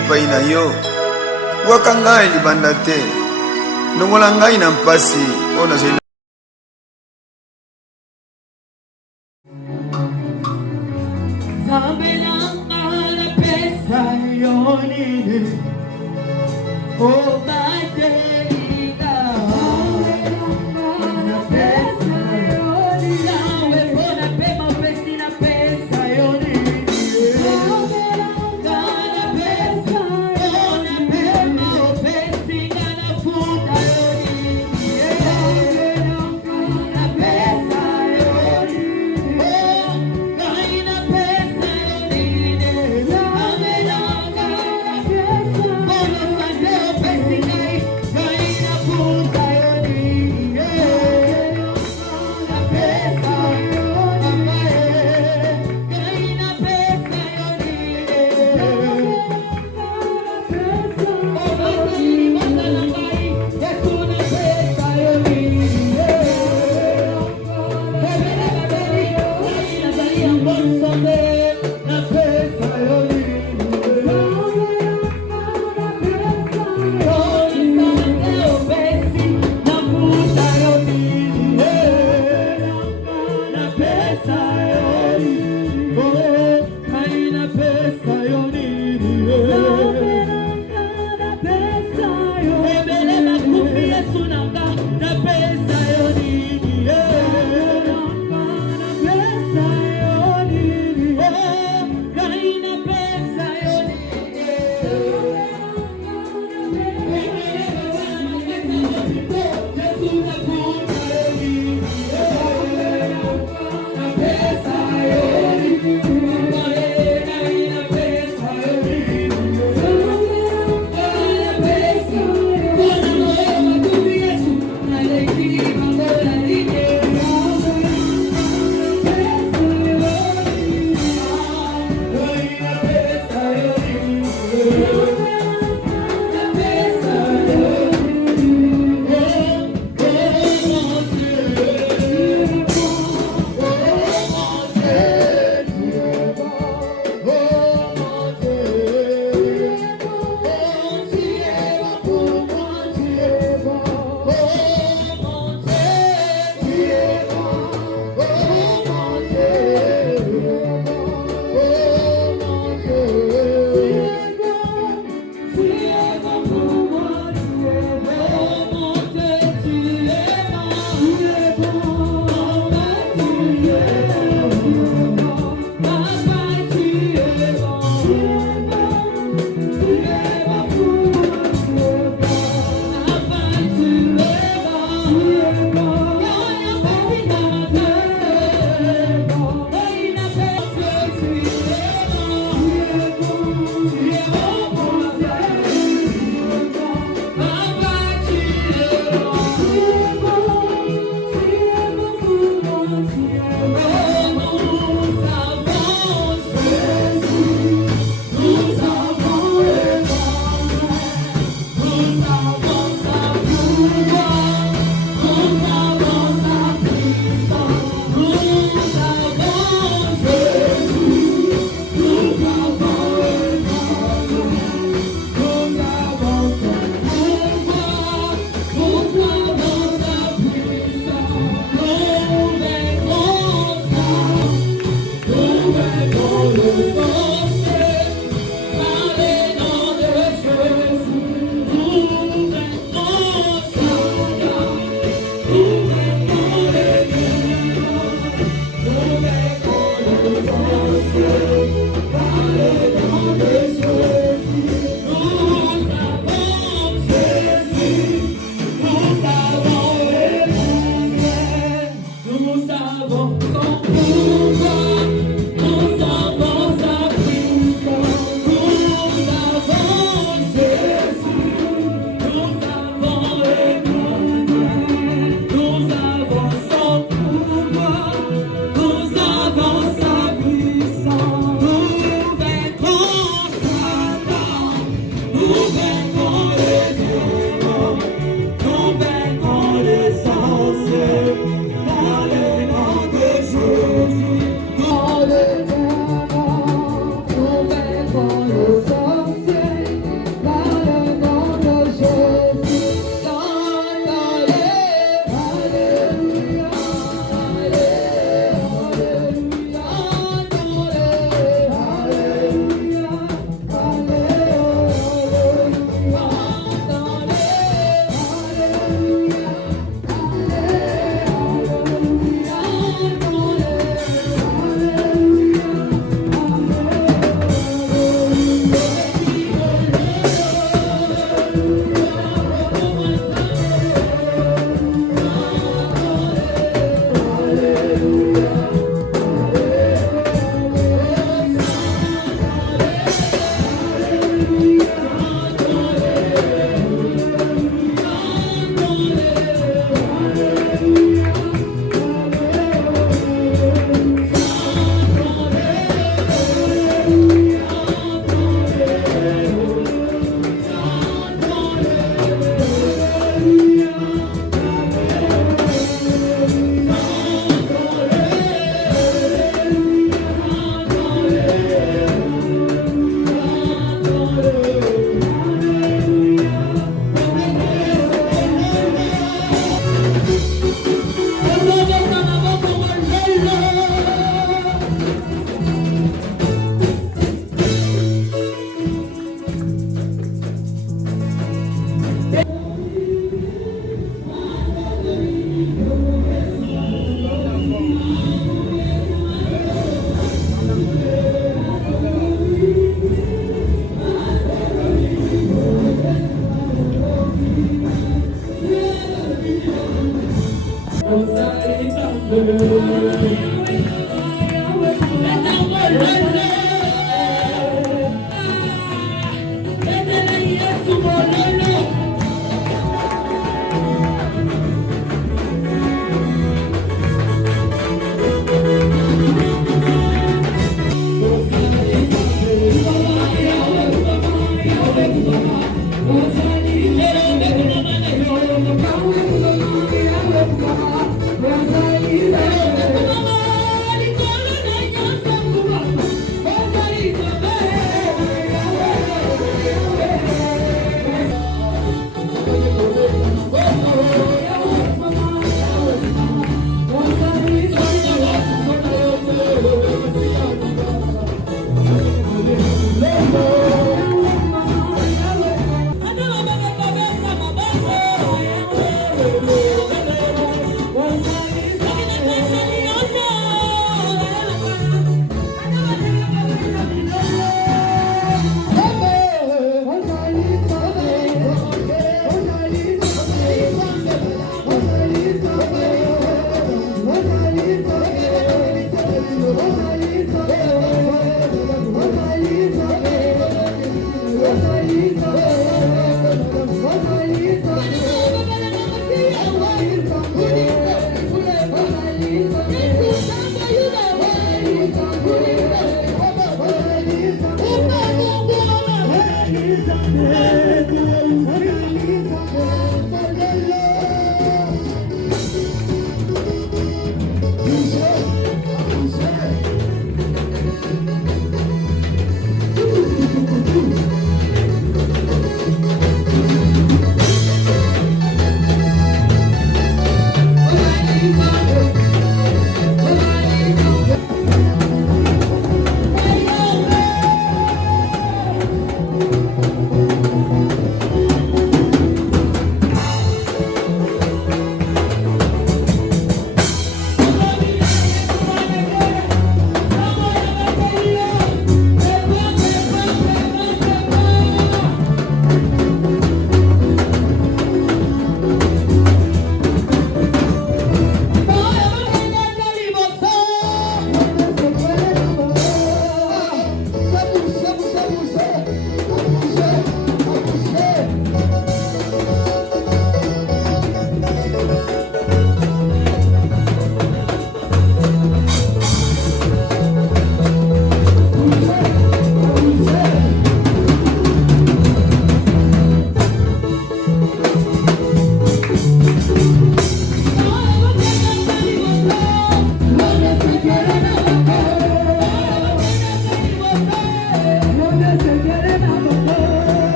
epai na yo. Bwaka ngai libanda te, longola ngai na mpasi oyo nazali. Thank you.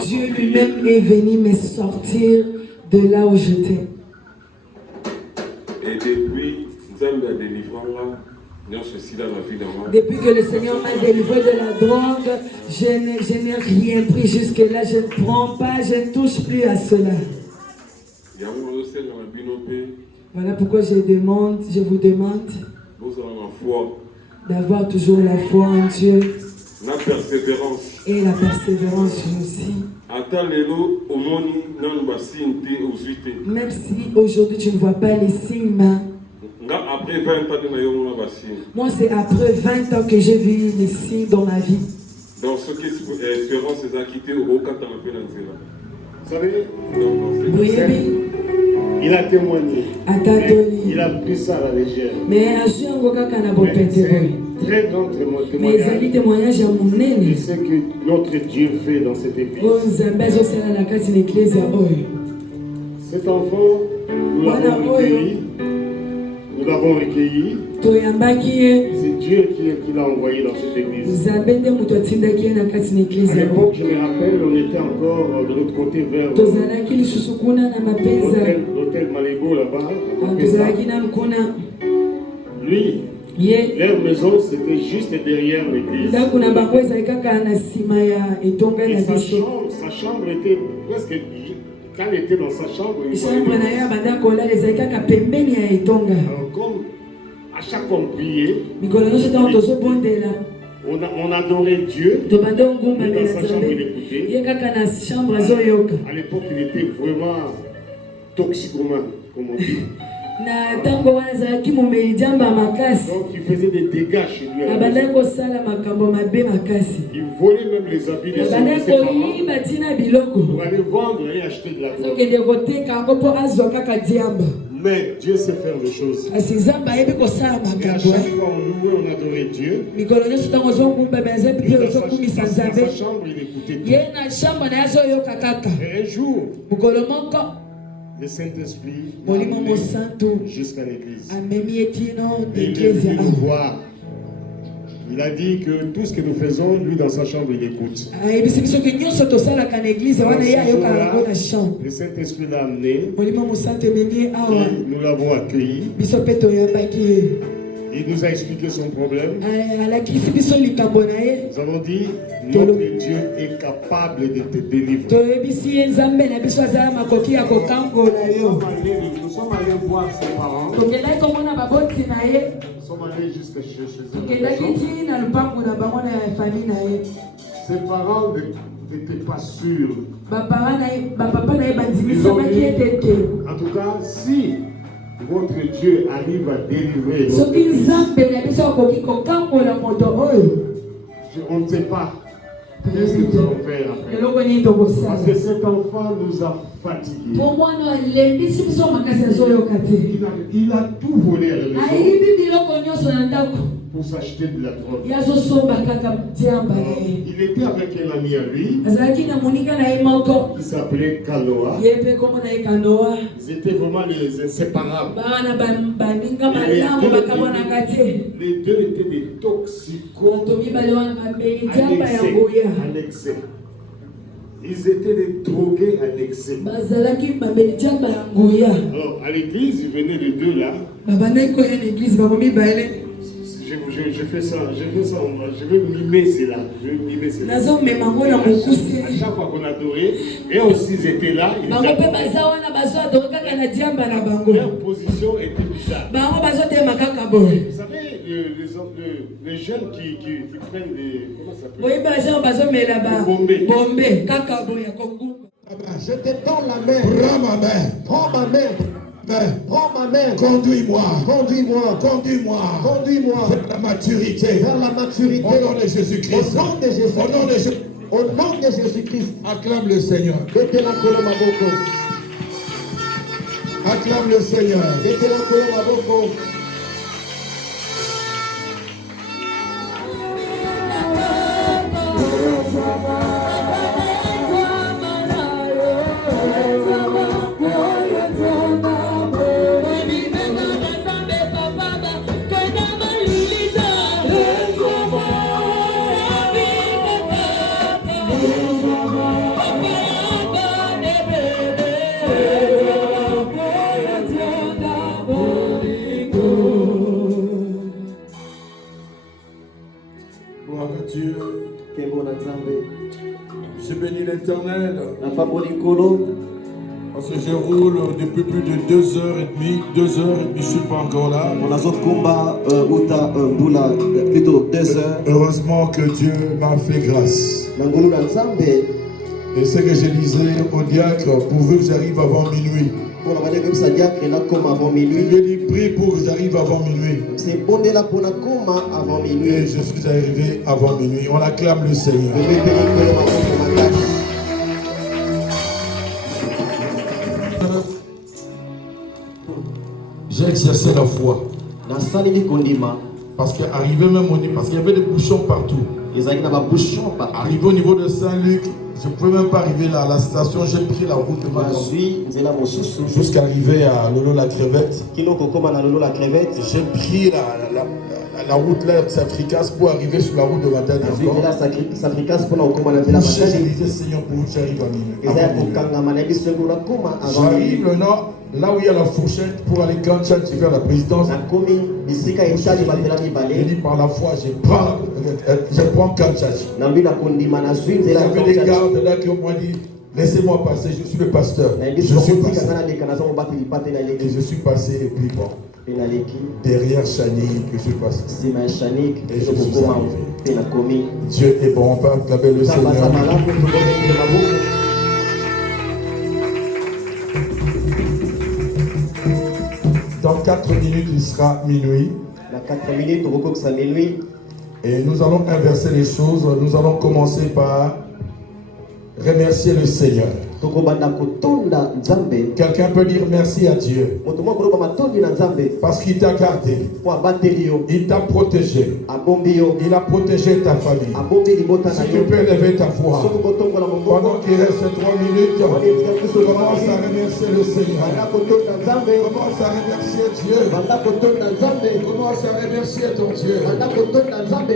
Dieu lui-même est venu me sortir de là où j'étais. Et depuis que le Seigneur m'a délivré de la drogue, je n'ai rien pris jusque-là. Je ne prends pas, je ne touche plus à cela. Voilà pourquoi je vous demande d'avoir toujours la foi en Dieu. La persévérance. Et la persévérance aussi. Même si aujourd'hui tu ne vois pas les signes, moi c'est après 20 ans que j'ai vu les signes dans ma vie. Dans ce qui est espérance, c'est acquitté au cas vous savez, oui, il a témoigné. Il a pris ça à la légère. Mais très grand témoignage. C'est ce que notre Dieu fait dans cette église. Cet enfant, nous l'avons recueilli. C'est Dieu qui l'a envoyé dans cette église. À l'époque, je me rappelle, on était encore de l'autre côté vers l'hôtel Malébo là-bas. Lui, leur maison, c'était juste derrière l'église. Sa chambre était presque... Quand elle était dans sa chambre, alors, comme à chaque fois on priait, on adorait Dieu, mais dans sa chambre il écoutait. À l'époque, il était vraiment toxicomane, comme on dit. Donc il faisait des dégâts chez lui. Il volait même les habits de ses parents pour aller vendre et acheter de la drogue. Mais Dieu sait faire les choses. Et à chaque fois on louait, on adorait Dieu. Dans sa chambre, il écoutait tout. Et un jour, le Saint-Esprit m'a amené jusqu'à l'église. Et il est venu nous voir Il a dit que tout ce que nous faisons, lui dans sa chambre, il écoute. Le Saint-Esprit l'a amené. Nous l'avons accueilli. Il nous a expliqué son problème. Nous avons dit, notre Dieu est capable de te délivrer. Nous sommes allés voir ses parents. Nous sommes allés jusqu'à chez eux. Ses parents n'étaient pas sûrs. Ils ont dit, en tout cas, si votre Dieu arrive à délivrer notre fils, on ne sait pas qu'est-ce que nous allons faire après. Parce que cet enfant nous a fatigués. Il a tout volé à la maison pour s'acheter de la drogue. Il était avec un ami à lui qui s'appelait Kanoa. Ils étaient vraiment les inséparables. Les deux étaient des toxicos à l'excès. Ils étaient des drogués à l'excès. Alors, à l'église, ils venaient les deux là. Je fais ça, je vais mimer cela. À chaque fois qu'on adorait, et aussi ils étaient là, leur position était bizarre. Vous savez, les jeunes qui prennent des... Comment ça s'appelle? Bombé. Je te donne la main. Prends ma main. Prends ma main. Conduis-moi. Vers la maturité. Au nom de Jésus-Christ. Au nom de Jésus-Christ. Acclame le Seigneur. Acclame le Seigneur. Je bénis l'Éternel parce que je roule depuis plus de 2h30. 2h30, je ne suis pas encore là. Heureusement que Dieu m'a fait grâce. Et ce que je disais au diacre, pourvu que j'arrive avant minuit. Je lui ai dit, prie pour que j'arrive avant minuit. Et je suis arrivé avant minuit. On acclame le Seigneur. J'ai exercé la foi. Parce qu'arrivé même parce qu'il y avait des bouchons partout. Arrivé au niveau de Saint-Luc, je ne pouvais même pas arriver là à la station. J'ai pris la route jusqu'à arriver à Lolo-la-Crevette. J'ai pris la route là, Safricas, pour arriver sur la route de Matane. J'ai dit, Seigneur, pour que j'arrive à minuit. J'arrive le nord, là où il y a la fourchette pour aller quand tu vers la présidence. Je dis par la foi, je prends Kanchach. Il y avait des gardes là qui m'ont dit, laissez-moi passer, je suis le pasteur. Je suis passé. Et je suis passé et puis bon. Derrière Chanik, je suis passé. Et je suis arrivé. Dieu est bon, on peut acclamer le Seigneur. Dans 4 minutes, il sera minuit. Et nous allons inverser les choses. Nous allons commencer par remercier le Seigneur. Quelqu'un peut dire merci à Dieu parce qu'il t'a gardé, il t'a protégé, il a protégé ta famille. Si tu peux élever ta voix pendant qu'il reste 3 minutes, commence à remercier le Seigneur, commence à remercier Dieu, commence à remercier ton Dieu.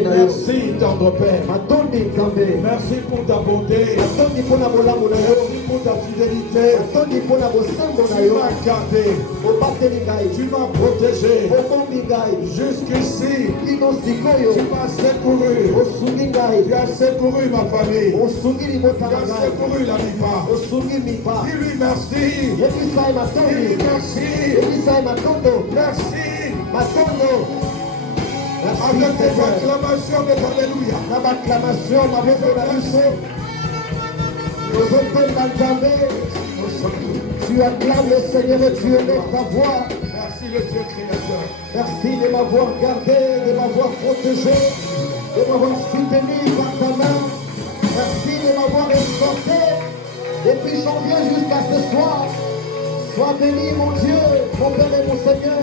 Merci tendre Père, merci pour ta bonté, merci pour ta fidélité. Tu m'as gardé, tu m'as protégé jusqu'ici. Tu m'as secouru, tu as secouru ma famille, tu as secouru la Mipa. Dis-lui merci, dis-lui merci, merci. Avec tes acclamations de Alléluia. Tu acclames le Seigneur et tu élèves ta voix. Merci le Dieu créateur. Merci de m'avoir gardé, de m'avoir protégé, de m'avoir soutenu par ta main. Merci de m'avoir escorté depuis janvier jusqu'à ce soir. Sois béni mon Dieu, mon Père et mon Seigneur.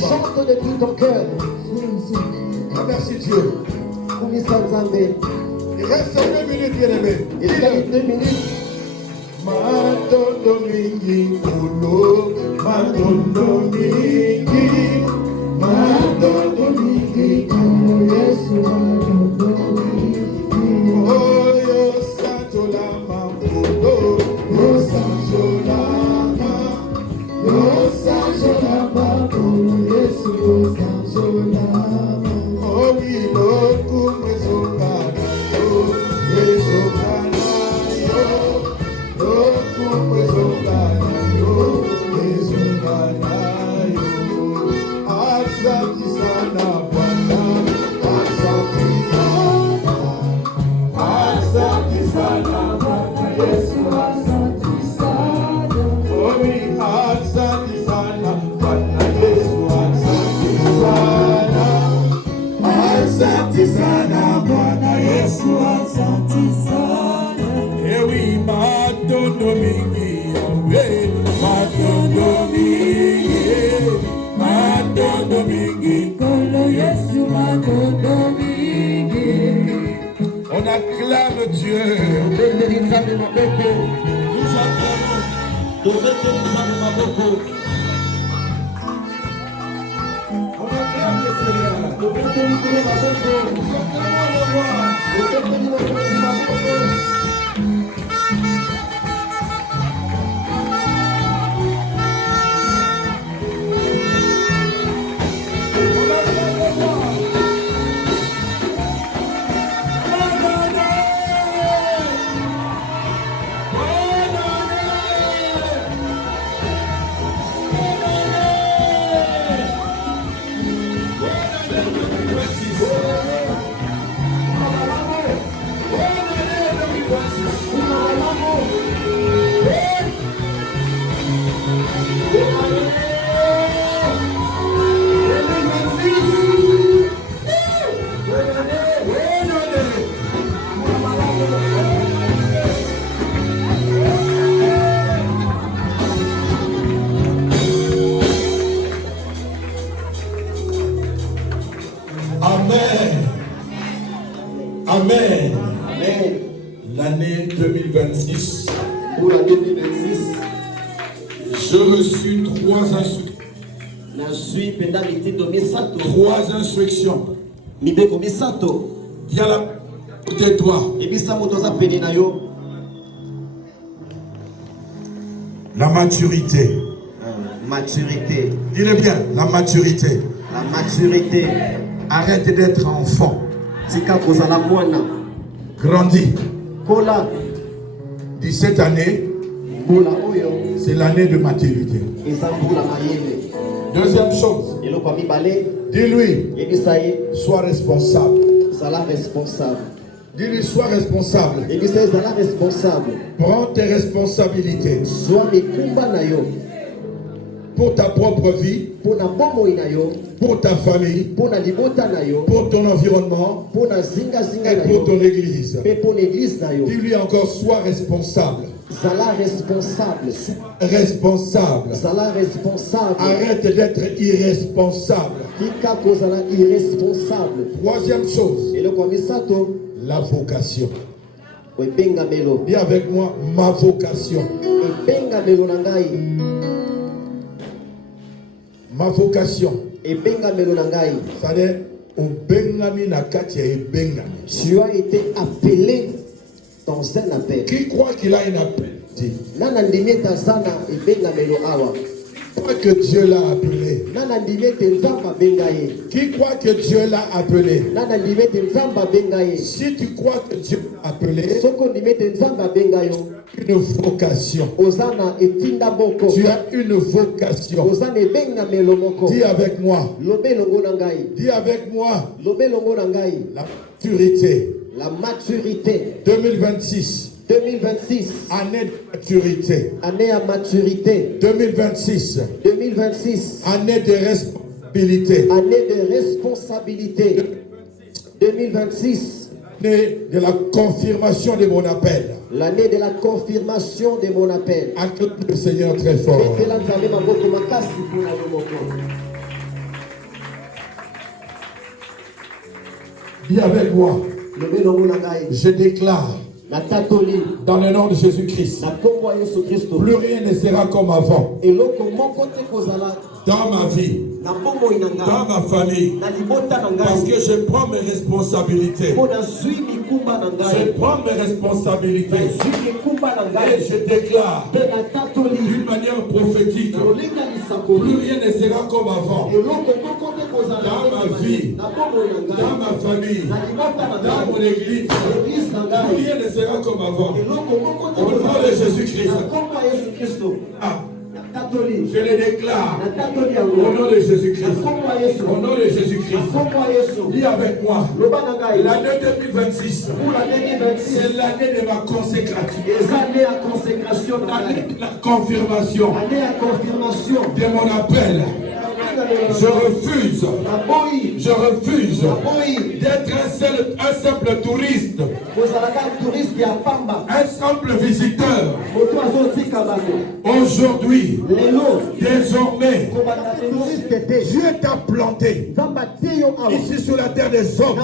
Chante de tout ton cœur. Remercie Dieu. Il reste 2 minutes, bien-aimé. Il reste 2 minutes. Matondo mingi kulo, matondo mingi kulo, Yesu matondo mingi. Oh, yo santo la mambo, yo santo la mambo, Yesu yo santo la mambo. Oh, mi loku mesokana, mesokana yo. On acclame Dieu. Nous acclame le Seigneur. Nous acclamons le roi. Amen. Amen. L'année 2026, pour l'année 2026, je reçus 3 instructions. 3 instructions. Dis à la côté de toi. La maturité. Maturité. Dis-le bien, la maturité. La maturité. Arrête d'être enfant. Grandis. Dis cette année, c'est l'année de maturité. Deuxième chose, dis-lui, sois responsable. Dis-lui, sois responsable. Et dis la responsable. Prends tes responsabilités. Sois mes kumba na yo. Pour ta propre vie, pour ta famille, pour ton environnement et pour ton église. Dis-lui encore, sois responsable. Responsable. Arrête d'être irresponsable. Troisième chose, la vocation. Dis avec moi, ma vocation. Ma vocation. C'est-à-dire, tu as été appelé dans un appel. Qui croit qu'il a un appel? Dis. Crois que Dieu l'a appelé. Qui croit que Dieu l'a appelé? Si tu crois que Dieu l'a appelé, une vocation. Tu as une vocation. Dis avec moi. Dis avec moi. La maturité. 2026. 2026. Année de maturité. Année à maturité. 2026. 2026. Année de responsabilité. Année de responsabilité. 2026. L'année de la confirmation de mon appel. L'année de la confirmation de mon appel. Acclame le Seigneur très fort. Dis avec moi. Je déclare dans le nom de Jésus-Christ, plus rien ne sera comme avant. Dans ma vie, dans ma famille, parce que je prends mes responsabilités. Je prends mes responsabilités et je déclare d'une manière prophétique, plus rien ne sera comme avant. Dans ma vie, dans ma famille, dans mon église, plus rien ne sera comme avant. Au nom de Jésus-Christ. Je les déclare au nom de Jésus-Christ. Au nom de Jésus-Christ. Dis avec moi. L'année 2026, c'est l'année de ma consécration. L'année de la confirmation de mon appel. Je refuse d'être un simple touriste, un simple visiteur. Aujourd'hui, désormais, Dieu t'a planté ici sur la terre des hommes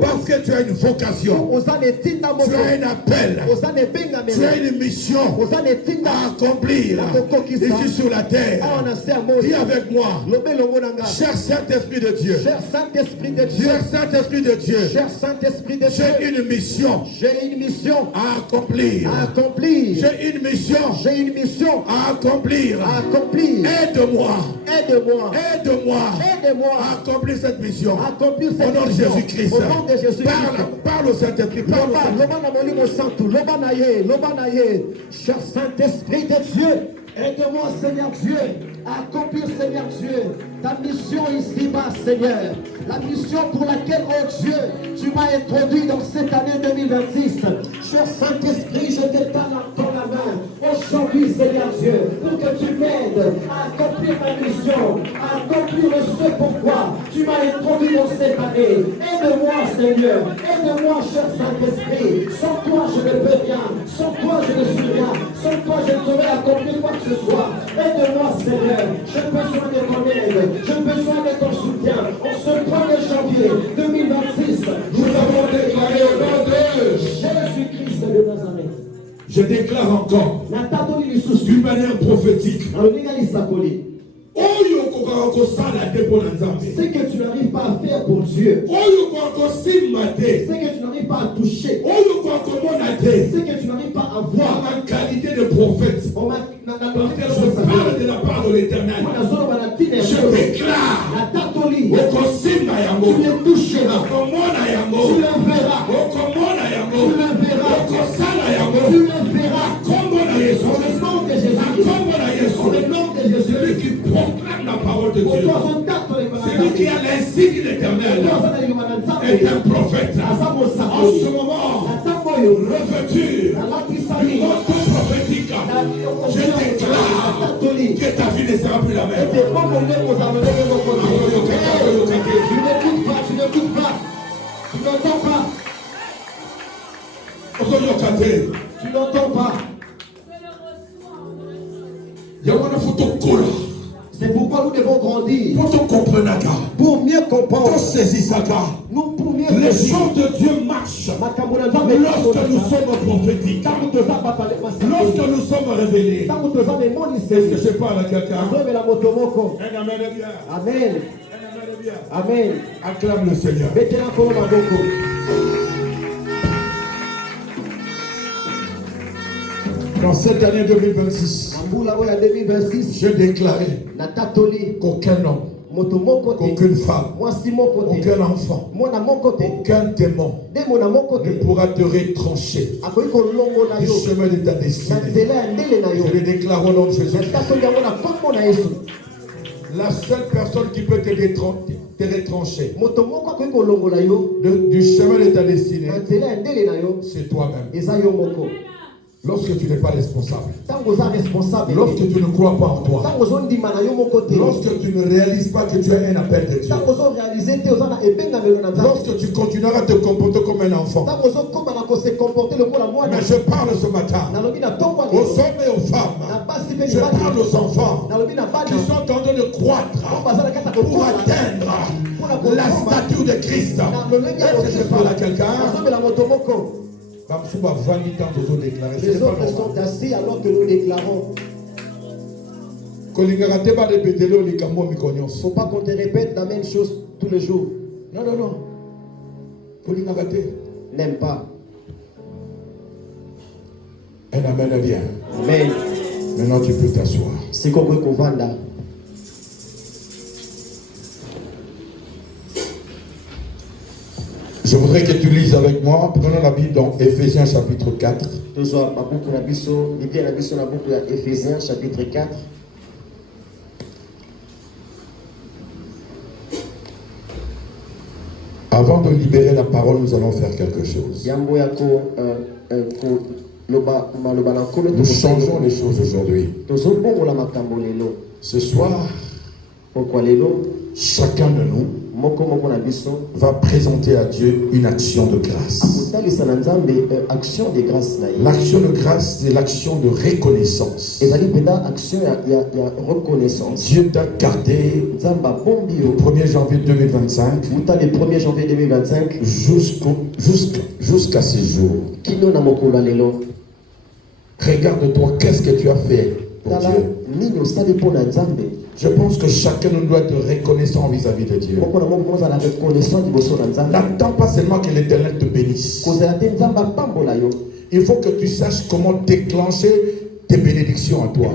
parce que tu as une vocation, tu as un appel, tu as une mission à accomplir ici sur la terre. Dis avec moi. Cher Saint-Esprit de Dieu, cher Saint-Esprit de Dieu, cher Saint-Esprit de Dieu, cher Saint-Esprit de Dieu, j'ai une mission à accomplir, j'ai une mission à accomplir. Aide-moi à accomplir cette mission. Au nom de Jésus-Christ. Parle au Saint-Esprit. Cher Saint-Esprit de Dieu, aide-moi, Seigneur Dieu, à accomplir, Seigneur Dieu, ta mission ici-bas, Seigneur. La mission pour laquelle, oh Dieu, tu m'as introduit dans cette année 2026. Cher Saint-Esprit, je te parle dans la main aujourd'hui, Seigneur Dieu, pour que tu m'aides à accomplir ma mission, à accomplir ce pourquoi tu m'as introduit dans cette année. Aide-moi, Seigneur. Aide-moi, cher Saint-Esprit. Sans toi, je ne peux rien. Sans toi, je ne suis rien. Sans toi, je ne saurais accomplir quoi que ce soit. Aide-moi, Seigneur. J'ai besoin de ton aide. J'ai besoin de ton soutien. En ce 1er janvier 2026, nous avons déclaré au nom de Jésus-Christ de Nazareth. Je déclare encore d'une manière prophétique. Ce que tu n'arrives pas à faire pour Dieu, ce que tu n'arrives pas à toucher, ce que tu n'arrives pas à voir, en qualité de prophète, je parle de la part de l'Éternel. Je déclare tu le toucheras, tu le verras, tu le verras. Au nom de Jésus, celui qui proclame la parole de Dieu, celui qui a l'insigne de l'Éternel est un prophète. En ce revêtu du manteau prophétique. Je déclare que ta vie ne sera plus la même. Tu n'écoutes pas, tu n'écoutes pas. Tu n'entends pas. Tu n'entends pas. C'est pourquoi nous devons grandir. Pour mieux comprendre. Nous pour mieux les choses de Dieu marchent lorsque nous sommes prophétiques. Lorsque nous sommes révélés. Est-ce que je parle à quelqu'un? Un amen est bien. Amen. Amen. Acclame le Seigneur. Dans cette année 2026, je déclarais qu'aucun homme, qu'aucune femme, aucun enfant, aucun démon ne pourra te retrancher du chemin de ta destinée. Je le déclare au nom de Jésus. La seule personne qui peut te retrancher du chemin de ta destinée, c'est toi-même. Lorsque tu n'es pas responsable, lorsque tu ne crois pas en toi, lorsque tu ne réalises pas que tu as un appel de Dieu, lorsque tu continueras à te comporter comme un enfant. Mais je parle ce matin aux hommes et aux femmes, je parle aux enfants qui sont en train de croître pour atteindre la stature de Christ. Est-ce que je parle à quelqu'un? Les autres sont assis alors que nous déclarons. Il ne faut pas qu'on te répète la même chose tous les jours. Non. N'aime pas. Un amen est bien. Amen. Maintenant tu peux t'asseoir. C'est comme qu'on va là. Je voudrais que tu lises avec moi. Prenons la Bible dans Éphésiens chapitre 4. Éphésiens chapitre 4. Avant de libérer la parole, nous allons faire quelque chose. Nous changeons les choses aujourd'hui. Ce soir, chacun de nous va présenter à Dieu une action de grâce. L'action de grâce, c'est l'action de reconnaissance. Dieu t'a gardé le 1er janvier 2025 jusqu'à ce jour. Regarde-toi, qu'est-ce que tu as fait pour Dieu? Je pense que chacun nous doit être reconnaissant vis-à-vis de Dieu. N'attends pas seulement que l'Éternel te bénisse. Il faut que tu saches comment déclencher tes bénédictions à toi.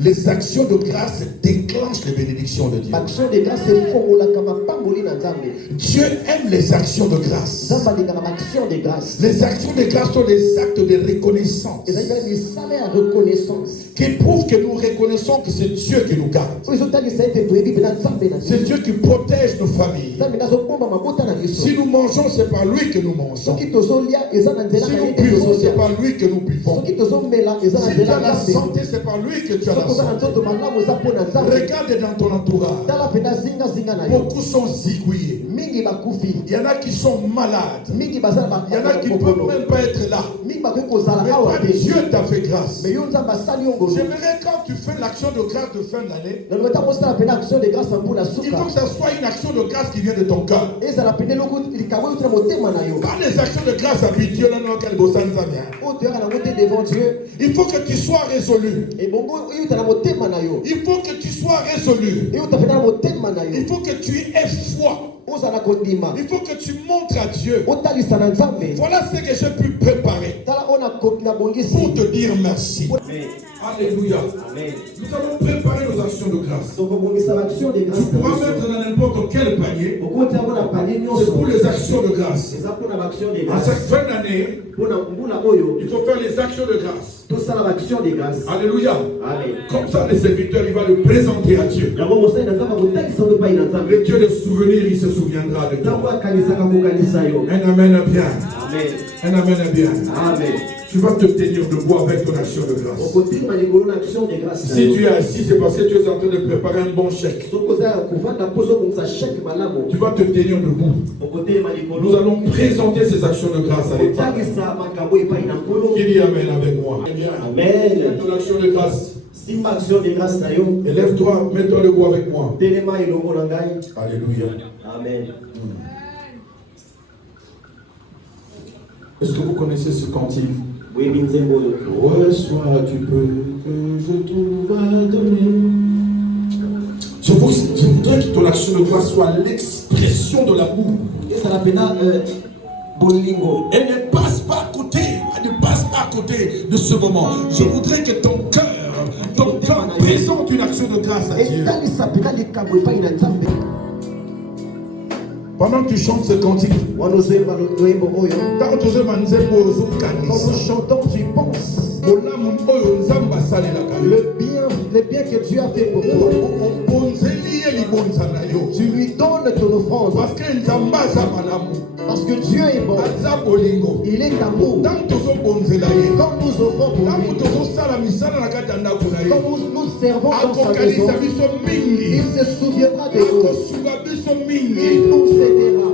Les actions de grâce déclenchent les bénédictions de Dieu. Dieu aime les actions de grâce. Les actions de grâce sont des actes de reconnaissance qui prouvent que nous reconnaissons que c'est Dieu qui nous garde. C'est Dieu qui protège nos familles. Si nous mangeons, c'est par lui que nous mangeons. Si nous buvons, c'est par lui que nous buvons. Si tu as la santé, c'est par lui que tu as la santé. Regarde dans ton entourage. Beaucoup sont zigouillés. Il y en a qui sont malades. Il y en a qui ne peuvent même pas être là. Mais toi, Dieu t'a fait grâce. J'aimerais quand tu fais l'action de grâce de fin d'année, il faut que ça soit une action de grâce qui vient de ton cœur. Pas des actions de grâce habituelles. Il faut que tu sois résolu. Il faut que tu sois résolu. Il faut que tu aies foi. Il faut que tu montres à Dieu. Voilà ce que j'ai pu préparer. pour te dire merci. Alléluia. Amen. Nous allons préparer nos actions de grâce. Tu pourras mettre dans n'importe quel panier. C'est pour les actions de grâce. À chaque fin d'année, il faut faire les actions de grâce. Alléluia. Amen. Comme ça, les serviteurs, il va le présenter à Dieu. Le Dieu des souvenirs, il se souviendra de toi. Un amen bien. Amen. Un amen bien. Amen. Tu vas te tenir debout avec ton action de grâce. Si tu es assis, c'est parce que tu es en train de préparer un bon chèque. Tu vas te tenir debout. Nous allons présenter ces actions de grâce à l'État. Qui dit amen avec moi? Amen. Ton action de grâce. Et lève-toi, mets-toi debout avec moi. Alléluia. Amen. Est-ce que vous connaissez ce cantique? Oui, reçois du peu que je trouve à donner. Je voudrais que ton action de grâce soit l'expression de l'amour. Elle ne passe pas à côté. Elle ne passe pas à côté de ce moment. Je voudrais que ton cœur présente une action de grâce à Dieu. Pendant que tu chantes ce cantique, quand nous chantons, tu penses le bien que Dieu a fait pour toi. Tu lui donnes ton offrande. Parce que Dieu est bon. Il est amour. Quand nous offrons pour lui, quand nous servons dans sa maison, il se souviendra de nous. Il nous aidera.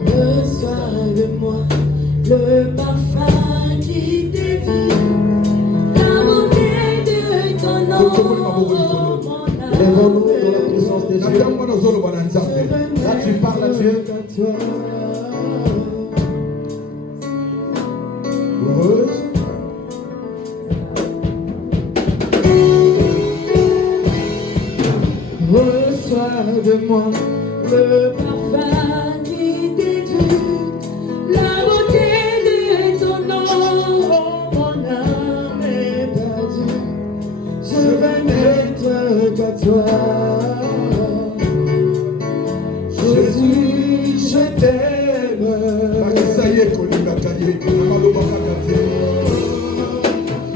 Reçois de moi le parfum qui dévie, la beauté de ton nom. Lèvons-nous dans la présence de Dieu. Là, tu parles à Dieu. Reçois de moi le parfum qui détruit, la beauté de ton nom. Oh, mon âme est perdue, je vais n'être qu'à toi. Jésus, je t'aime.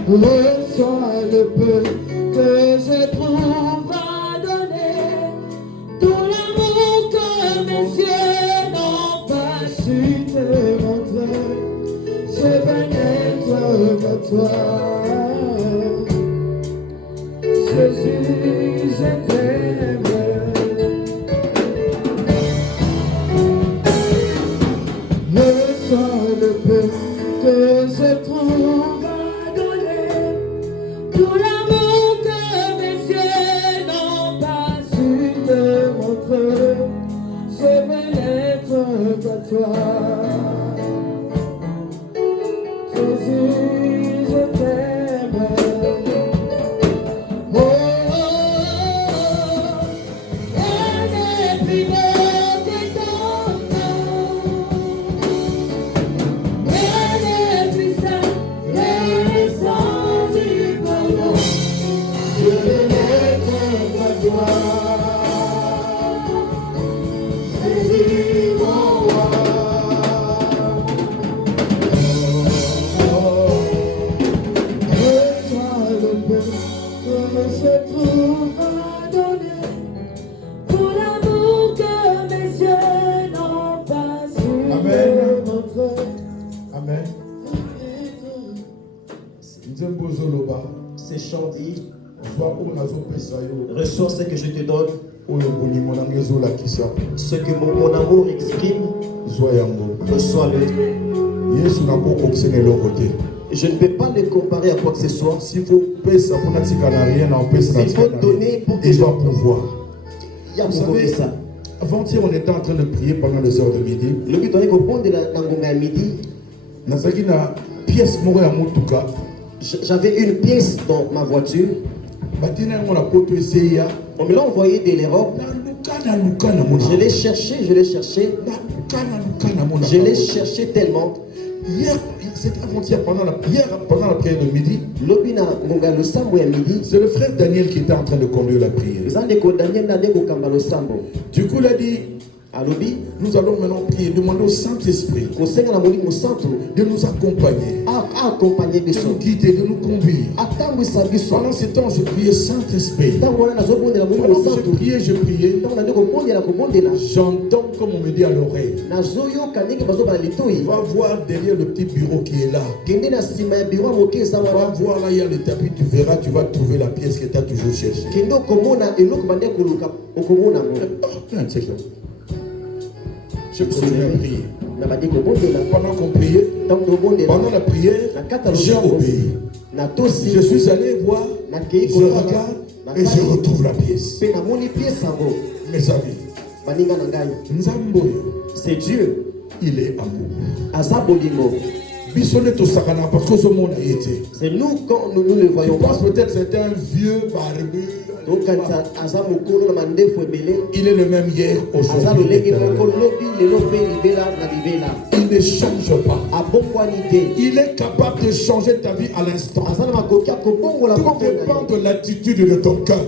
Reçois le peu que je trouve à donner, tout l'amour que mes yeux n'ont pas su te montrer. Je vais n'être qu'à toi. Jésus, je t'aime. Reçois le peu que je trouve à donner, tout l'amour que mes yeux n'ont pas su te montrer. Je vais n'être qu'à toi. Jésus, je t'aime. Oh, oh, oh, elle est plus belle que ton nom. Elle est plus sainte, elle est sans du pardon. Je vais n'être qu'à toi. Jésus, mon roi. Reçois le peu que je trouve à donner, tout l'amour que mes yeux n'ont pas su Amen. te montrer. Amen. Ces chants disent, reçois ce que je te donne, ce que mon amour exprime, reçois-le. Je ne peux pas les comparer à quoi que ce soit. S'il faut donner pour que il va pouvoir. Il y a Vous savez, ça. avant-hier, on était en train de prier pendant les heures de midi. Le but est qu'on de la midi. Pièce moro ya mutuka. J'avais une pièce dans ma voiture. On me l'a envoyé de l'Europe. Je l'ai cherché, je l'ai cherché. Je l'ai cherché tellement. Hier, c'était avant-hier, pendant la prière de midi. midi. C'est le frère Daniel qui était en train de conduire la prière. Du coup, il a dit, nous allons maintenant prier, demander au Saint-Esprit de nous accompagner, de nous guider, de nous conduire. Pendant ce temps, je priais Saint-Esprit. Pendant que je priais, j'entends comme on me dit à l'oreille. Va voir derrière le petit bureau qui est là. Va voir là, il y a le tapis, tu verras, tu vas trouver la pièce que tu as toujours cherchée. Je continuais à prier. Pendant qu'on priait, pendant la prière, j'ai obéi. Je suis allé voir, je regarde et je retrouve la pièce. Mes amis, c'est Dieu. Il est amour. Parce que ce monde a été. C'est nous quand nous le voyons. Je pense peut-être que c'est un vieux barbu. Il est le même hier, aujourd'hui. Il ne change pas. Il est capable de changer ta vie à l'instant. Tout dépend de l'attitude de ton cœur.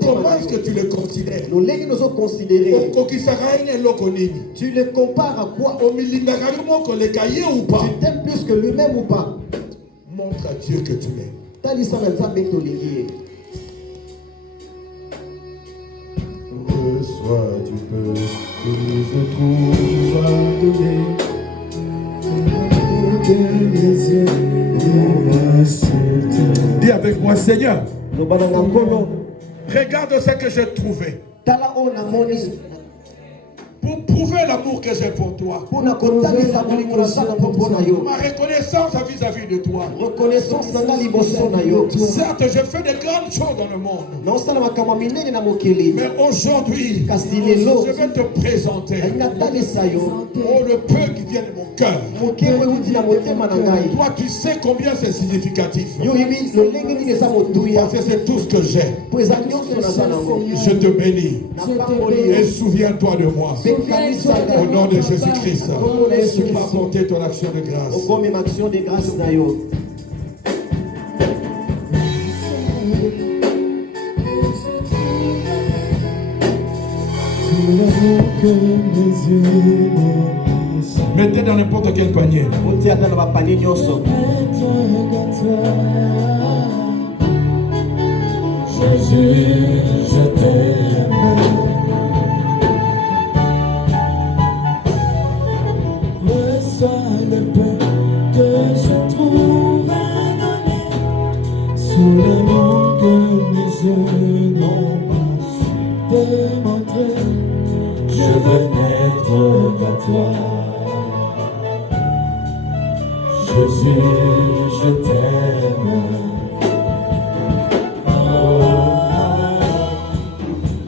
Comment est-ce que tu le considères? Tu le compares à quoi? Tu t'aimes plus que lui-même ou pas? Montre à Dieu que tu l'aimes. Reçois du peu que je trouve à donner. Dis avec moi, Seigneur, regarde ce que j'ai trouvé. Pour prouver l'amour que j'ai pour toi. Ma reconnaissance vis-à-vis de toi. Certes, je fais de grandes choses dans le monde. Mais aujourd'hui, je vais te présenter le peu qui vient de mon cœur. Toi, tu sais combien c'est significatif. Parce que c'est tout ce que j'ai. Je te bénis. Et souviens-toi de moi. Au nom de Jésus-Christ, tu vas apporter ton action de grâce. Mettez dans n'importe quel panier. Jésus, je t'aime. Le peu que je trouve à donner, sous le nom que mes yeux n'ont pas su démontrer, je veux naître à toi. Jésus, je t'aime.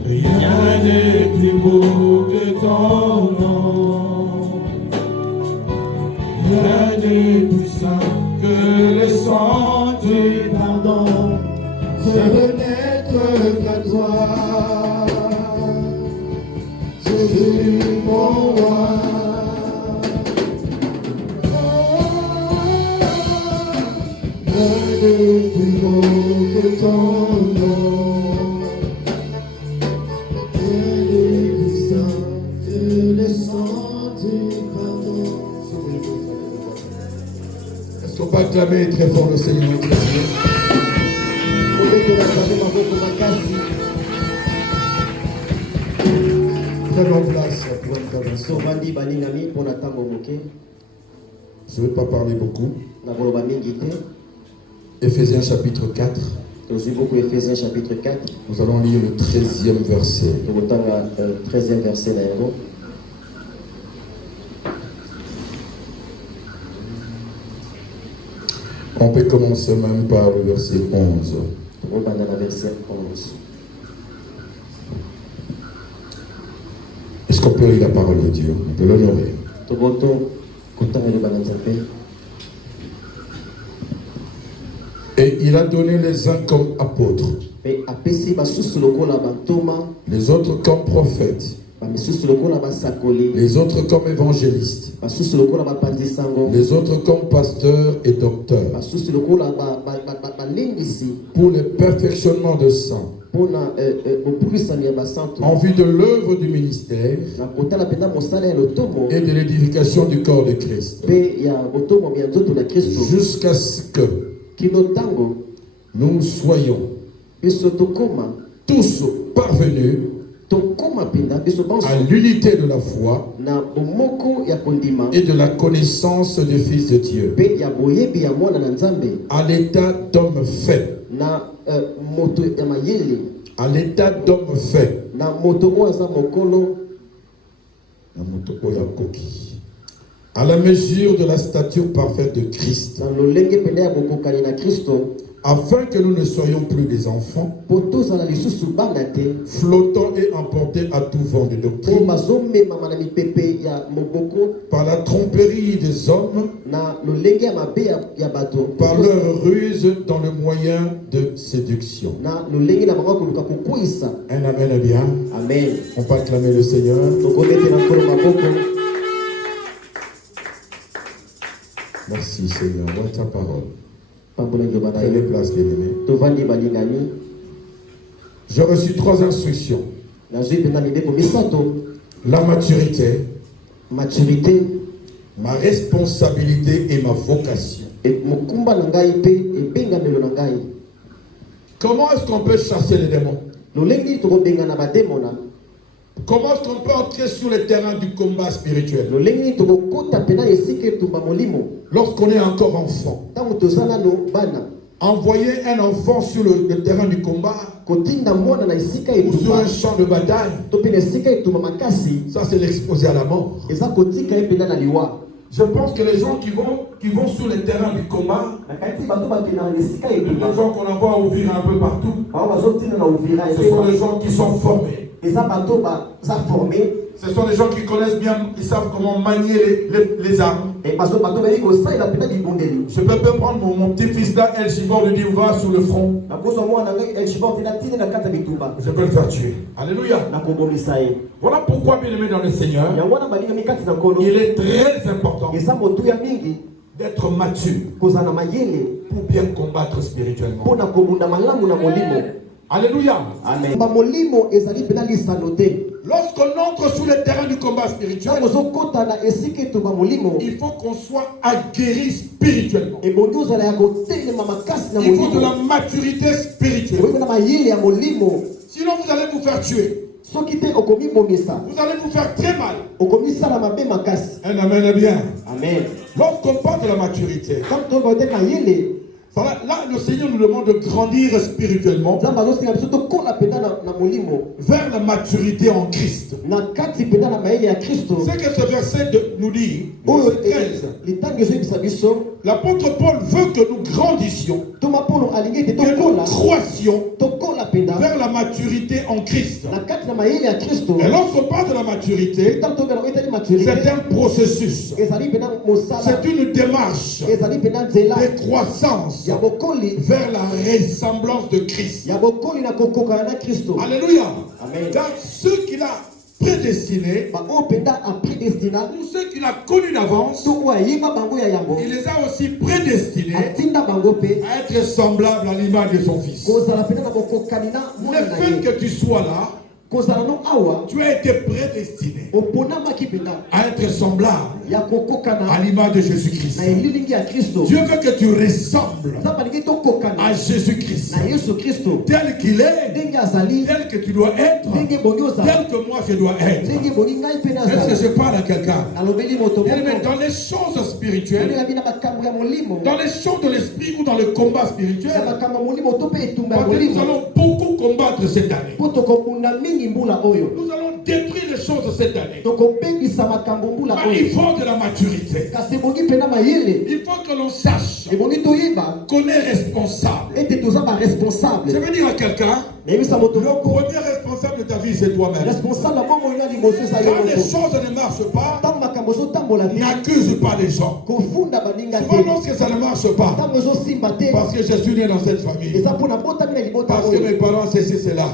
Rien n'est plus beau que ton nom. Rien n'est plus saint que le sang du pardon. Je veux n'être qu'à toi. Jésus, mon roi. Rien n'est plus beau que ton nom. Rien n'est plus saint que le sang du pardon. Est-ce qu'on peut acclamer très fort le Seigneur? Très bonne place pour l'intervention. Je ne vais pas parler beaucoup. Éphésiens chapitre 4. Nous allons lire le 13e verset. 13e verset. On peut commencer même par le verset 11. Est-ce qu'on peut lire la parole de Dieu? On peut l'honorer. Et il a donné les uns comme apôtres, les autres comme prophètes, les autres comme évangélistes, les autres comme pasteurs et docteurs, pour le perfectionnement de saints, en vue de l'œuvre du ministère et de l'édification du corps de Christ, jusqu'à ce que nous soyons tous parvenus à l'unité de la foi et de la connaissance du Fils de Dieu, à l'état d'homme fait, à l'état d'homme fait, à la mesure de la stature parfaite de Christ, afin que nous ne soyons plus des enfants, flottants et emportés à tout vent de doctrine, par la tromperie des hommes, par leur ruse dans le moyen de séduction. Un amen bien. Amen. On peut acclamer le Seigneur. Merci Seigneur, dans ta parole. Prenez place, bien-aimés. J'ai reçu 3 instructions. La maturité, ma responsabilité et ma vocation. Comment est-ce qu'on peut chasser les démons? Comment est-ce qu'on peut entrer sur le terrain du combat spirituel? Lorsqu'on est encore enfant, envoyer un enfant sur le terrain du combat ou sur un champ de bataille, ça c'est l'exposer à la mort. Je pense que les gens qui vont sur le terrain du combat, les gens qu'on envoie ouvrir un peu partout, ce sont des gens qui sont formés. Ce sont des gens qui connaissent bien, qui savent comment manier les armes. Je peux prendre mon petit-fils là, El Shibor, lui dire va sur le front. Je peux le faire tuer. Alléluia. Voilà pourquoi, bien aimé dans le Seigneur, il est très important d'être mature pour bien combattre spirituellement. Alléluia. Amen. Lorsqu'on entre sur le terrain du combat spirituel, il faut qu'on soit aguerri spirituellement. Il faut de la maturité spirituelle. Sinon vous allez vous faire tuer. Vous allez vous faire très mal. Un amen bien. Amen. Lorsqu'on parle de la maturité, là, le Seigneur nous demande de grandir spirituellement vers la maturité en Christ. C'est que ce verset nous dit, verset 13, l'apôtre Paul veut que nous grandissions, que nous croissions vers la maturité en Christ. Et lorsqu'on parle de la maturité, c'est un processus, c'est une démarche de croissance vers la ressemblance de Christ. Alléluia. Car ceux qu'il a prédestinés, ou ceux qu'il a connus d'avance, il les a aussi prédestinés à être semblables à l'image de son Fils. Le fait que tu sois là, tu as été prédestiné à être semblable à l'image de Jésus-Christ. Dieu veut que tu ressembles à Jésus-Christ tel qu'il est, tel que tu dois être, tel que moi je dois être. Est-ce que je parle à quelqu'un? Dans les choses spirituelles, dans les choses de l'esprit ou dans le combat spirituel, nous allons beaucoup combattre cette année. Nous allons détruire les choses cette année. Il faut de la maturité. Il faut que l'on sache qu'on est responsable. Je veux dire à quelqu'un, le premier responsable de ta vie, c'est toi-même. Quand les choses ne marchent pas, n'accuse pas les gens. Souvent lorsque ça ne marche pas, parce que je suis né dans cette famille, parce que mes parents ceci, cela,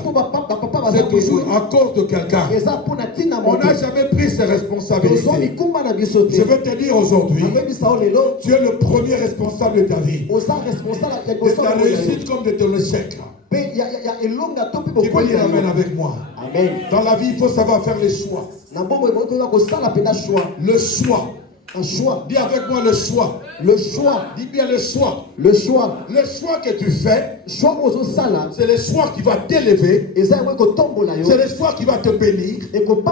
c'est toujours à cause de quelqu'un. On n'a jamais pris ses responsabilités. Je veux te dire aujourd'hui, tu es le premier responsable de ta vie. De ta réussite comme de ton échec. Tu peux dire amen avec moi. Amen. Dans la vie, il faut savoir faire les choix. Le choix. Un choix. Dis avec moi le choix. Le choix. Dis bien le choix. Le choix. Le choix que tu fais, c'est le choix qui va t'élever. C'est le choix qui va te bénir. Ou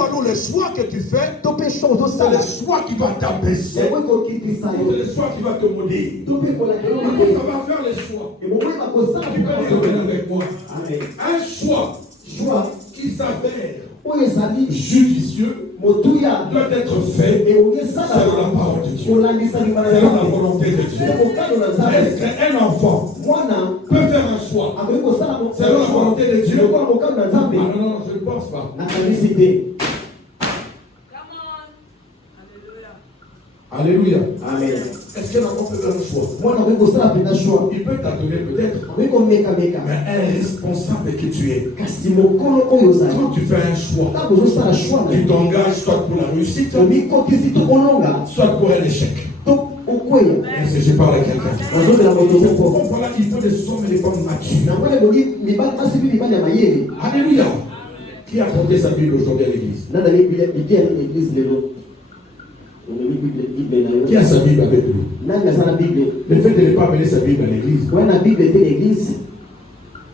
alors le choix que tu fais, c'est le choix qui va t'abaisser. C'est le choix qui va te maudire. Ça va faire les choix. Tu peux dire avec moi. Un choix qui s'avère judicieux doit être fait selon la parole de Dieu, selon la volonté de Dieu. Est-ce qu'un enfant peut faire un choix selon la volonté de Dieu? Ah non, je ne pense pas. Alléluia. Amen. Est-ce qu'un enfant peut faire un choix? Il peut t'adonner peut-être, mais un responsable que tu es. Quand tu fais un choix, tu t'engages soit pour la réussite, soit pour un échec. Est-ce que je parle à quelqu'un? Voilà qu'il faut des hommes et des femmes matures. Alléluia. Qui a porté sa Bible aujourd'hui à l'église? Qui a sa Bible avec lui? Le fait de ne pas amener sa Bible à l'église,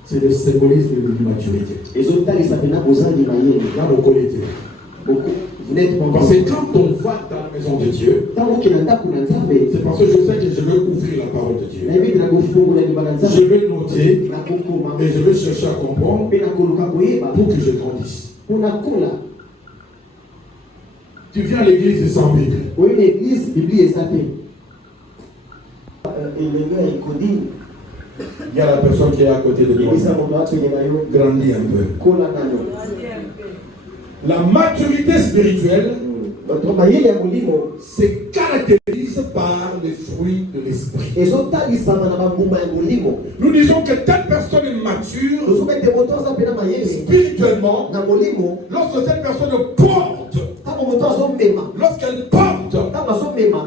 c'est le symbolisme de l'immaturité. Là, vous connaissez. Parce que quand on va dans la maison de Dieu, c'est parce que je sais que je veux ouvrir la parole de Dieu. Je vais noter et je vais chercher à comprendre pour que je grandisse. Tu viens à l'église sans Bible. Oui, l'église, Bible est sapée. Il y a la personne qui est à côté de toi. Grandis un peu. La maturité spirituelle se caractérise par les fruits de l'esprit. Nous disons que telle personne est mature spirituellement lorsque cette personne porte, lorsqu'elle porte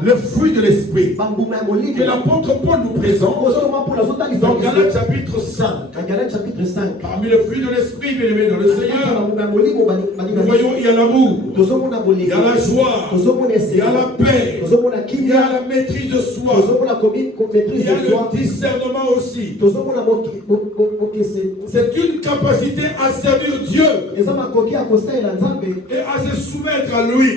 le fruit de l'esprit que l'apôtre Paul nous présente dans Galates chapitre 5. Parmi le fruit de l'esprit, bien aimé dans le Seigneur, nous voyons il y a l'amour, il y a la joie, il y a la paix, il y a la maîtrise de soi, il y a le discernement aussi. C'est une capacité à servir Dieu et à se soumettre à lui.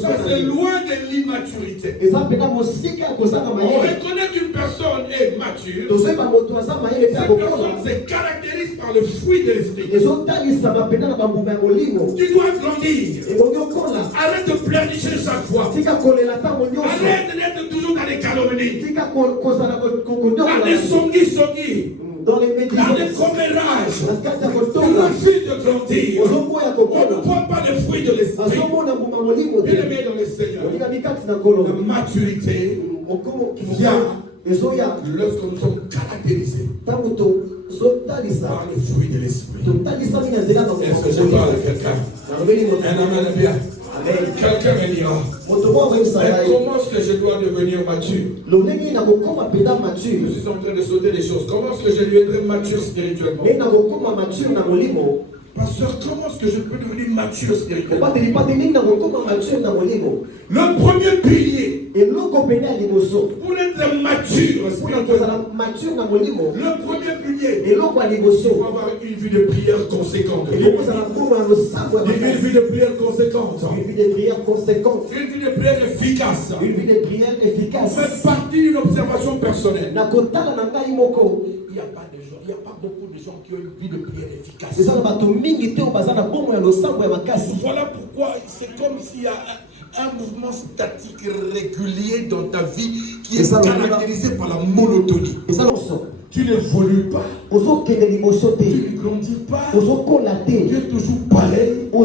Ça, c'est loin de l'immaturité. On reconnaît qu'une personne est mature. Cette personne se caractérise par le fruit de l'esprit. Tu dois grandir. Arrête de pleurnicher chaque fois. Arrête d'être toujours dans les calomnies. Dans les songi. Dans les commérages, tu refuses de grandir. On ne prend pas le fruit de l'esprit. Bien aimé dans le Seigneur, la maturité vient lorsque nous sommes caractérisés par le fruit de l'esprit. Est-ce que je parle à quelqu'un? Un amen bien. Quelqu'un me dira, mais comment est-ce que je dois devenir mature? Je suis en train de sauter des choses. Comment est-ce que je deviendrai mature spirituellement? Pasteur, comment est-ce que je peux devenir mature spirituellement? Le premier pilier pour être mature spirituellement, le premier pilier, il faut avoir une vie de prière conséquente. Une vie de prière conséquente. Une vie de prière efficace. Vous faites partie d'une observation personnelle. Il n'y a pas de gens, il n'y a pas beaucoup de gens qui ont une vie de prière efficace. Voilà pourquoi c'est comme s'il y a un mouvement statique régulier dans ta vie qui est caractérisé par la monotonie. Tu n'évolues pas. Tu ne grandis pas. Tu es toujours pareil. Il y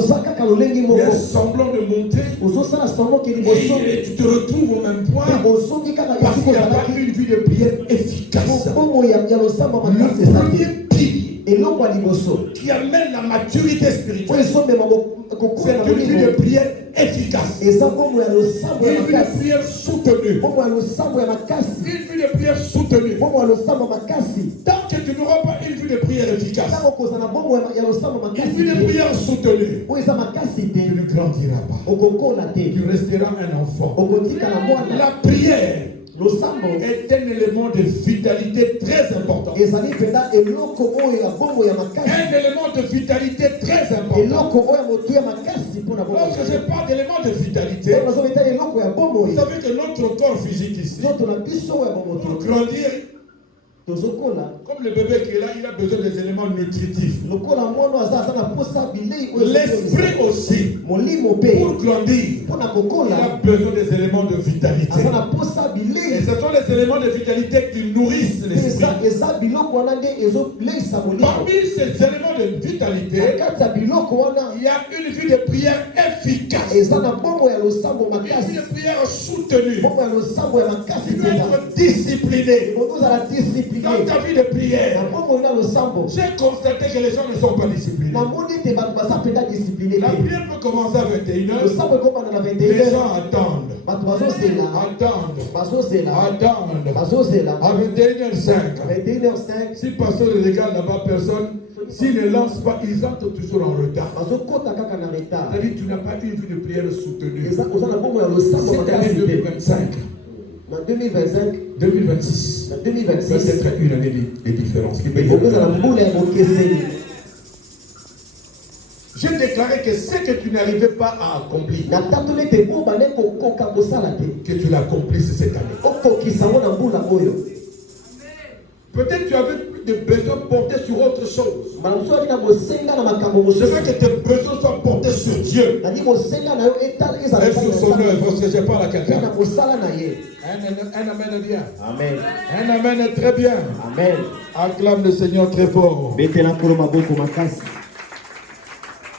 a semblant de monter. Et tu te retrouves au même point. Parce qu'il n'y a pas une vie de prière efficace. Le premier pilier qui amène la maturité spirituelle, c'est une vie de prière efficace. Une vie de prière soutenue. Une vie de prière soutenue. Tant que tu n'auras pas une vie de prière efficace, une vie de prière soutenue, tu ne grandiras pas. Tu resteras un enfant. La prière est un élément de vitalité très important. Un élément de vitalité très important. Lorsque je parle d'élément de vitalité, vous savez que notre corps physique ici, pour grandir, comme le bébé qui est là, il a besoin des éléments nutritifs. L'esprit aussi, pour grandir, il a besoin des éléments de vitalité. Et ce sont les éléments de vitalité qui nourrissent l'esprit. Parmi ces éléments de vitalité, il y a une vie de prière efficace. Une vie de prière soutenue. Tu dois être discipliné. Dans ta vie de prière, j'ai constaté que les gens ne sont pas disciplinés. La prière peut commencer à 21h. Les gens attendent. À 21h05. Si le pasteur regarde là-bas, personne, s'il ne lance pas, ils entrent toujours en retard. C'est-à-dire que tu n'as pas une vie de prière soutenue. Cette année 2025. En 2025, 2026, 2026, peut-être une année de différence. J'ai déclaré que ce que tu n'arrivais pas à accomplir, que tu l'accomplisses cette année. Peut-être tu avais des besoins portés sur autre chose. Je veux que tes besoins soient portés sur Dieu et sur son œuvre, parce que je parle à quelqu'un. Un amen bien. Amen. Un amen très bien. Amen. Acclame le Seigneur très fort.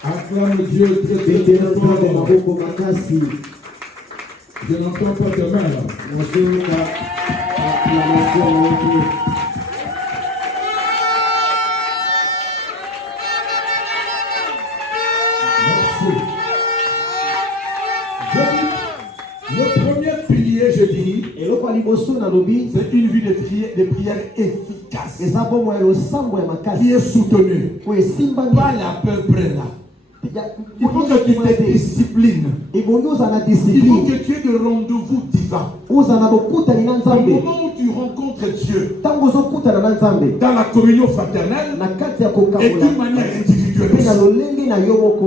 Acclame Dieu très fort. Je n'entends pas de main. Le premier pilier, je dis, c'est une vie de prière efficace qui est soutenue par la peur là. Il faut que tu te disciplines. Il faut que tu aies des rendez-vous divins. Au moment où tu rencontres Dieu dans la communion fraternelle et d'une manière individuelle,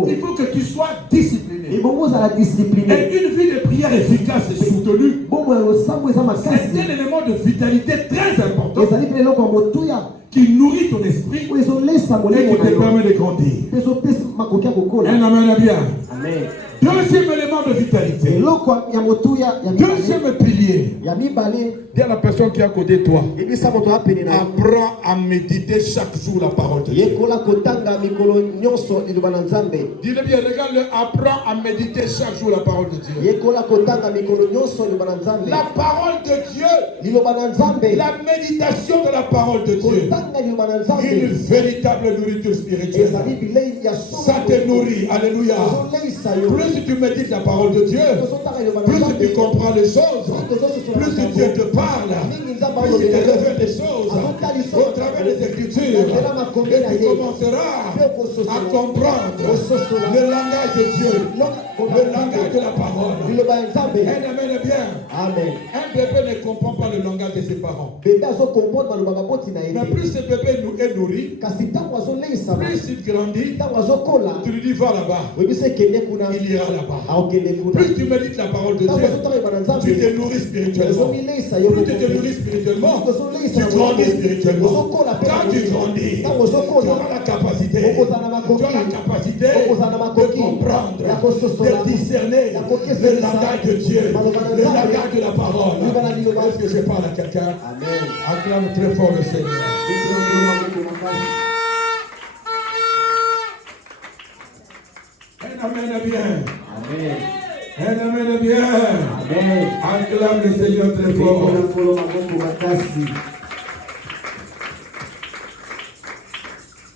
il faut que tu sois discipliné. Et une vie de prière efficace et soutenue, c'est un élément de vitalité très important qui nourrit ton esprit et qui te permet de grandir. Un amen bien. Amen. Deuxième élément de vitalité. Deuxième pilier. Dis à la personne qui est à côté de toi. Apprends à méditer chaque jour la parole de Dieu. Dis-le bien, regarde-le. Apprends à méditer chaque jour la parole de Dieu. La parole de Dieu. La méditation de la parole de Dieu. Une véritable nourriture spirituelle. Ça te nourrit. Alléluia. Plus tu médites la parole de Dieu, plus tu comprends les choses, plus Dieu te parle, plus il te révèle des choses au travers des Écritures. Et tu commenceras à comprendre le langage de Dieu, le langage de la parole. Un amen bien. Un bébé ne comprend pas le langage de ses parents. Mais plus ce bébé est nourri, plus il grandit, tu lui dis va là-bas, il ira là-bas. Plus tu médites la parole de Dieu, tu te nourris spirituellement. spirituellement. Plus tu te nourris spirituellement, tu grandis spirituellement. Quand tu grandis, tu auras la capacité de comprendre, de discerner le langage de Dieu, le langage de la parole. Est-ce que je parle à quelqu'un? Amen. Acclame très fort le Seigneur. Un amen bien. Amen. Un amen bien. Amen. Acclame le Seigneur très fort.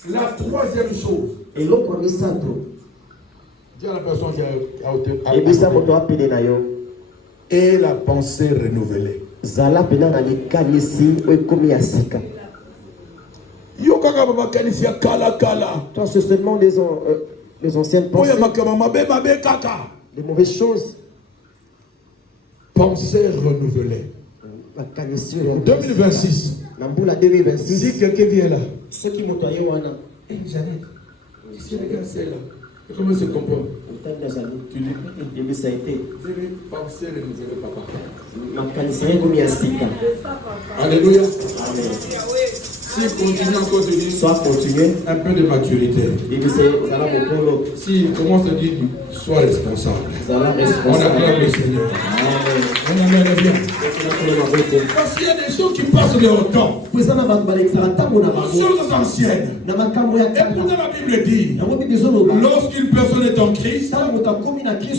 La troisième chose. Dis à la personne qui a et la pensée renouvelée. Toi, c'est seulement les anciennes pensées, les mauvaises choses. Pensée renouvelée. 2026. Si quelqu'un vient là. Ceux qui m'ont envoyé, Jeannette, qu'est-ce qu'il regarde celle-là? Comment se comporte? Tu dis, ça a été. Pensée renouvelée, papa. Alléluia. Amen. Si continue encore de dire, Soit continuer. Un peu de maturité. Si commence à dire, sois responsable. On acclame le Seigneur. On amène bien. Parce qu'il y a des choses qui passent de haut temps. Choses anciennes. Et pourtant la Bible dit, lorsqu'une personne est en Christ,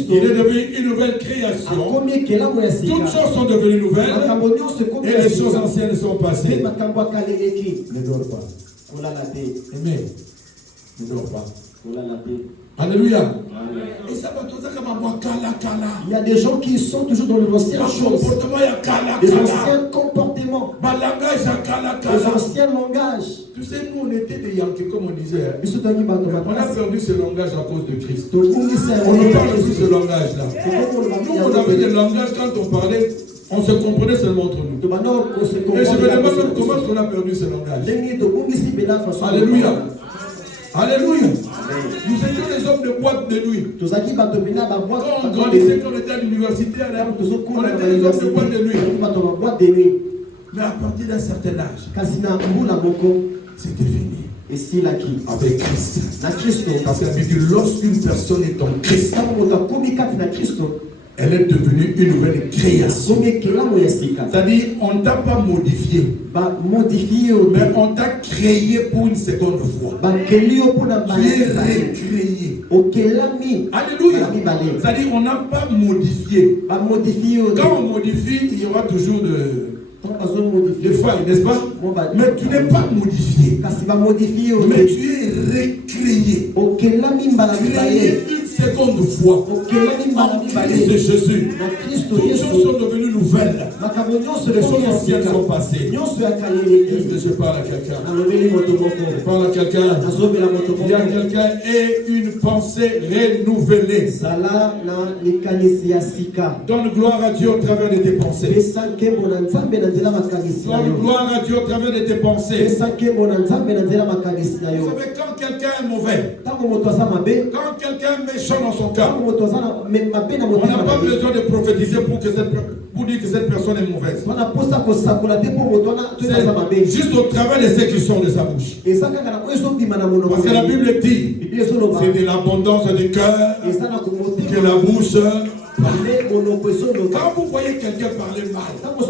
il est devenu une nouvelle création. Toutes choses sont devenues nouvelles. Et les choses anciennes sont passées. Ne dors pas. Amen. Ne dors pas. Alléluia. Il y a des gens qui sont toujours dans les anciennes choses, les anciens comportements, les anciens langages. Tu sais, nous on était des Yankees, comme on disait. On a perdu ce langage à cause de Christ. On ne parle plus ce langage-là. Nous on avait des langages quand on parlait. On se comprenait seulement entre nous. Et je me demande même comment on a perdu ce langage. Alléluia. Alléluia. Nous étions des hommes de boîte de nuit. Quand on grandissait, quand on était à l'université, on était des hommes de boîte de nuit. Mais à partir d'un certain âge, c'était fini. Et s'il a qui? Avec Christ. Parce qu'elle dit lorsqu'une personne est en Christ, elle est devenue une nouvelle création. C'est-à-dire, on ne t'a pas modifié. Mais on t'a créé pour une seconde fois. Tu es recréé. Alléluia. C'est-à-dire, on n'a pas modifié. Quand on modifie, il y aura toujours des failles, n'est-ce pas? Mais tu n'es pas modifié. Mais tu es recréé. Créé une seconde fois. En Christ Jésus. Toutes choses sont devenues nouvelles. Les choses anciennes sont passées. Est-ce que je parle à quelqu'un? Je parle à quelqu'un. Il y a quelqu'un et une pensée renouvelée. Donne gloire à Dieu au travers de tes pensées. Donne gloire à Dieu au travers de tes pensées. Vous savez, quand quelqu'un est mauvais, quand quelqu'un est méchant dans son cœur, on n'a pas besoin de prophétiser pour dire que cette personne est mauvaise. C'est juste au travers de ce qui sort de sa bouche. Parce que la Bible dit, c'est de l'abondance du cœur que la bouche. Quand vous voyez quelqu'un parler mal, quand vous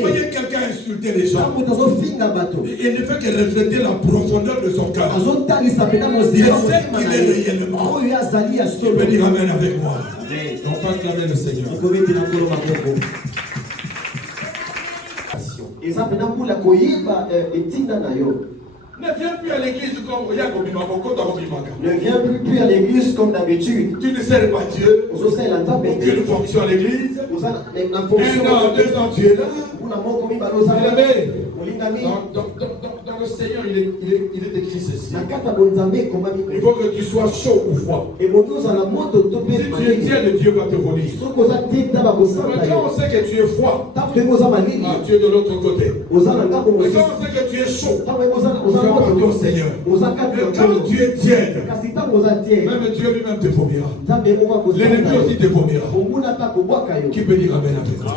voyez quelqu'un insulter les gens, il ne fait que refléter la profondeur de son cœur. Il sait qu'il est réellement. Il peut dire amen avec moi. On va acclamer le Seigneur. Ne viens plus à l'église comme ne viens plus à l'église comme d'habitude. Tu ne sers pas Dieu. Aucune fonction à l'église. 1 an, 2 ans, tu es là. Dans le Seigneur, il est écrit ceci. Il faut que tu sois chaud ou froid. Si tu es tiède, Dieu va te voler. Mais quand on sait que tu es froid, tu es de l'autre côté. Mais quand on sait que tu es chaud, tu oza appartiens au moto Seigneur. oza kati Mais ya quand nkolo tu es tiède, kasi ntango oza tie même Dieu lui-même te vomira. nzambe moko L'ennemi aussi te vomira. omuna ata kobwaka yo Qui peut dire amen avec moi?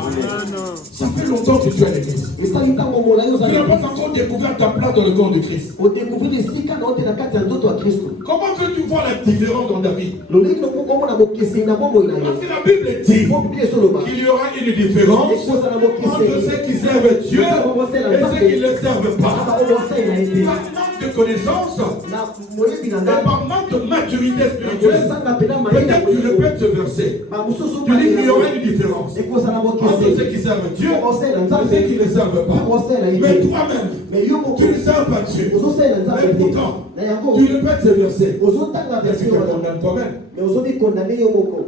Ça fait longtemps que tu es à l'église. esali ntango molai Tu oza n'as pas encore découvert ta place dans le corps de Christ. odécouvrir esika na ote na kati ya nzoto ya kristo Comment que tu vois la différence dans ta vie? loleki nokomona bokeseni na bomoi na yo Parce que la Bible dit po biblia esoloba qu'il y aura une différence ekozala entre bokeseni ceux qui servent Dieu et ceux qui ne le servent pas. bakobosai na ye te Par manque de connaissance na moyebi na et ngai par manque de maturité spirituelle, osanga mpena mayele peut-être tu répètes ce verset. bamosusu Tu dis qu'il y aura une différence ekozala entre bokeseni ceux qui servent Dieu okosai na et nzambe ceux qui ne le servent pas. okosai na ye Mais te toi-même, mais yo moko tu ne sers pas Dieu. ozosai na nzambe Mais te pourtant, na yango tu répètes ce verset. ozotanga Est-ce que version tu wana condamnes toi-même? mais ozobikondane yo moko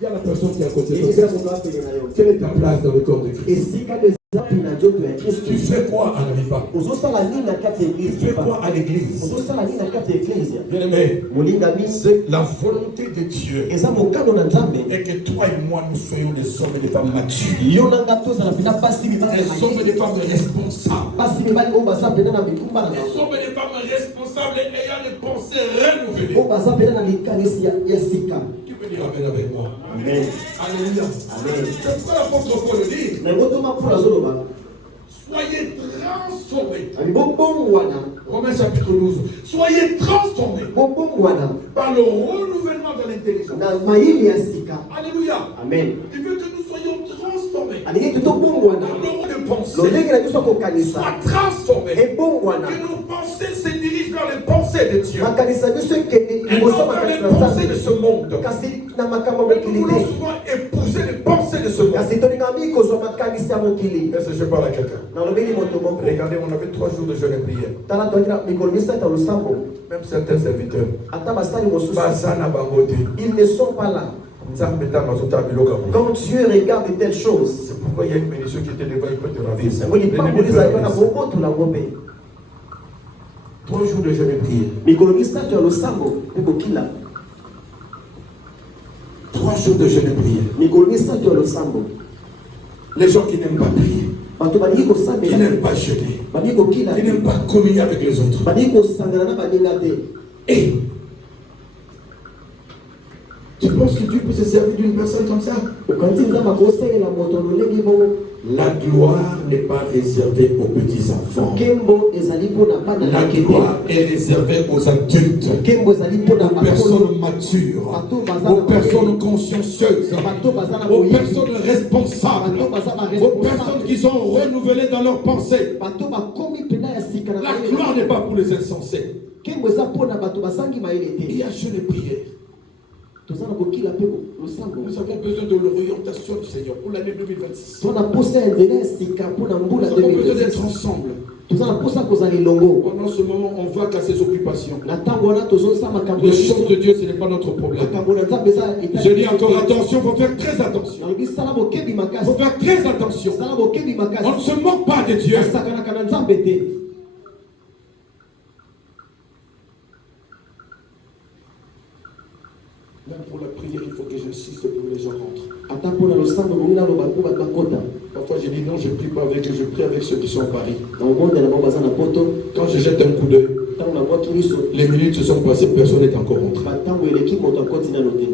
Il y a la personne qui est à côté de ebisa toi. moto apene na yo Quelle est ta place dans le corps de Christ? esika eza mpe na nzoto ya kristo Tu fais quoi à la Mipa? ozosala nini na kati ya Tu eglise fais quoi à l'église? ozosala nini na kati ya eglise Bien-aimé, molingami c'est la volonté de Dieu eza mokano na nzambe et que toi et moi nous soyons des hommes et des femmes matures. yo na nga tozala mpena basi mibali Des hommes et des femmes responsables. basi mibali oyo baza mpena na bikumba na Des bango hommes et des femmes responsables et ayant des pensées renouvelées. oyo baza mpena na likanisi ya sika Tu peux dire amen avec moi. amen Alléluia. amen C'est pourquoi l'apôtre Paul dit, na yango toma mpona azoloba soyez transformés. ami bobongwana Romains chapitre 12. Soyez transformés bobongwana par le renouvellement de l'intelligence. na mayini ya sika Alléluia. amen Il veut que nous soyons transformés. alingi tobongwana Par le rôle de pensée. lolenge na biso kokanisa Soit transformés. ebongwana Que nos pensées se dirigent vers les pensées de Dieu. makanisa biso ekende Et non liboso vers makanisa les na pensées de nzambe ce monde. kasi na makambo ya Mais nous mokili voulons te souvent épouser les pensées de ce monde. kasi tolingami kozwa makanisi ya mokili Est-ce que je parle à quelqu'un? nalobeli moto moko Regardez, on avait 3 jours de jeûne et prière. tala tokina mikolo misata losambo Même certains serviteurs. ata basali mosusu Basana bangote. ils ne sont pas là Nzambe ta mazota biloka mo. quand Dieu regarde de telles choses C'est pourquoi il y a une bénédiction qui était devant, il peut te ravir. yango lipango ezali mpona kobotula ngo mpe 3 jours de jeûne et prière. mikolo misato ya losambo mpe kokila 3 jours de jeûne et prière. mikolo misato ya losambo Les gens qui n'aiment pas prier, bato balingi qui kosambela n'aiment pas jeûner, balingi kokila qui n'aiment pas communier avec les autres. balingi kosangana na baninga te Et tu penses que Dieu peut se servir d'une personne comme ça? okanzi nzambe akosalela moto lolenge bongo La gloire n'est pas réservée aux petits enfants. nkembo ezali mpona bana La yake gloire est réservée aux adultes, te nkembo ezali mpona aux bakolo personnes matures, aux personnes consciencieuses, bato baza na aux boyebi personnes responsables, bato baza aux personnes baresponsable qui sont renouvelées dans leurs pensées. bato bakomi mpena ya sika na La mayele. gloire n'est pas pour les insensés. nkembo eza mpona bato basangi mayele Il te y a jeûne et prière. toza na kokila mpe losambo Nous avons besoin de l'orientation du Seigneur pour l'année 2026. toza na posa ya nzela ya sika mpona mbula Nous avons besoin d'être 2026 ensemble. toza na posa kozala elongo Pendant ce moment, on va qu'à ses occupations. na ntango wana tozosala makambo Les na choses biso de Dieu, ce n'est pas notre problème. makambo na nzambe eza Je dis encore attention, il faut faire très attention. nalobi sala bokebi Il makasi faut faire très attention. sala bokebi On ne makasi se moque pas de Dieu. asakanaka na nzambe te Même pour la prière, il faut que j'insiste pour que les gens rentrent. ata mpona losambo bongi naloba mpo bato bakota Parfois, je dis non, je ne prie pas avec eux, je prie avec ceux qui sont à Paris. na omondela bango baza na poto Quand je jette un coup d'œil, ntango na mwaki miso les minutes se sont passées, personne n'est encore rentré. bantango eleki moto akoti nano te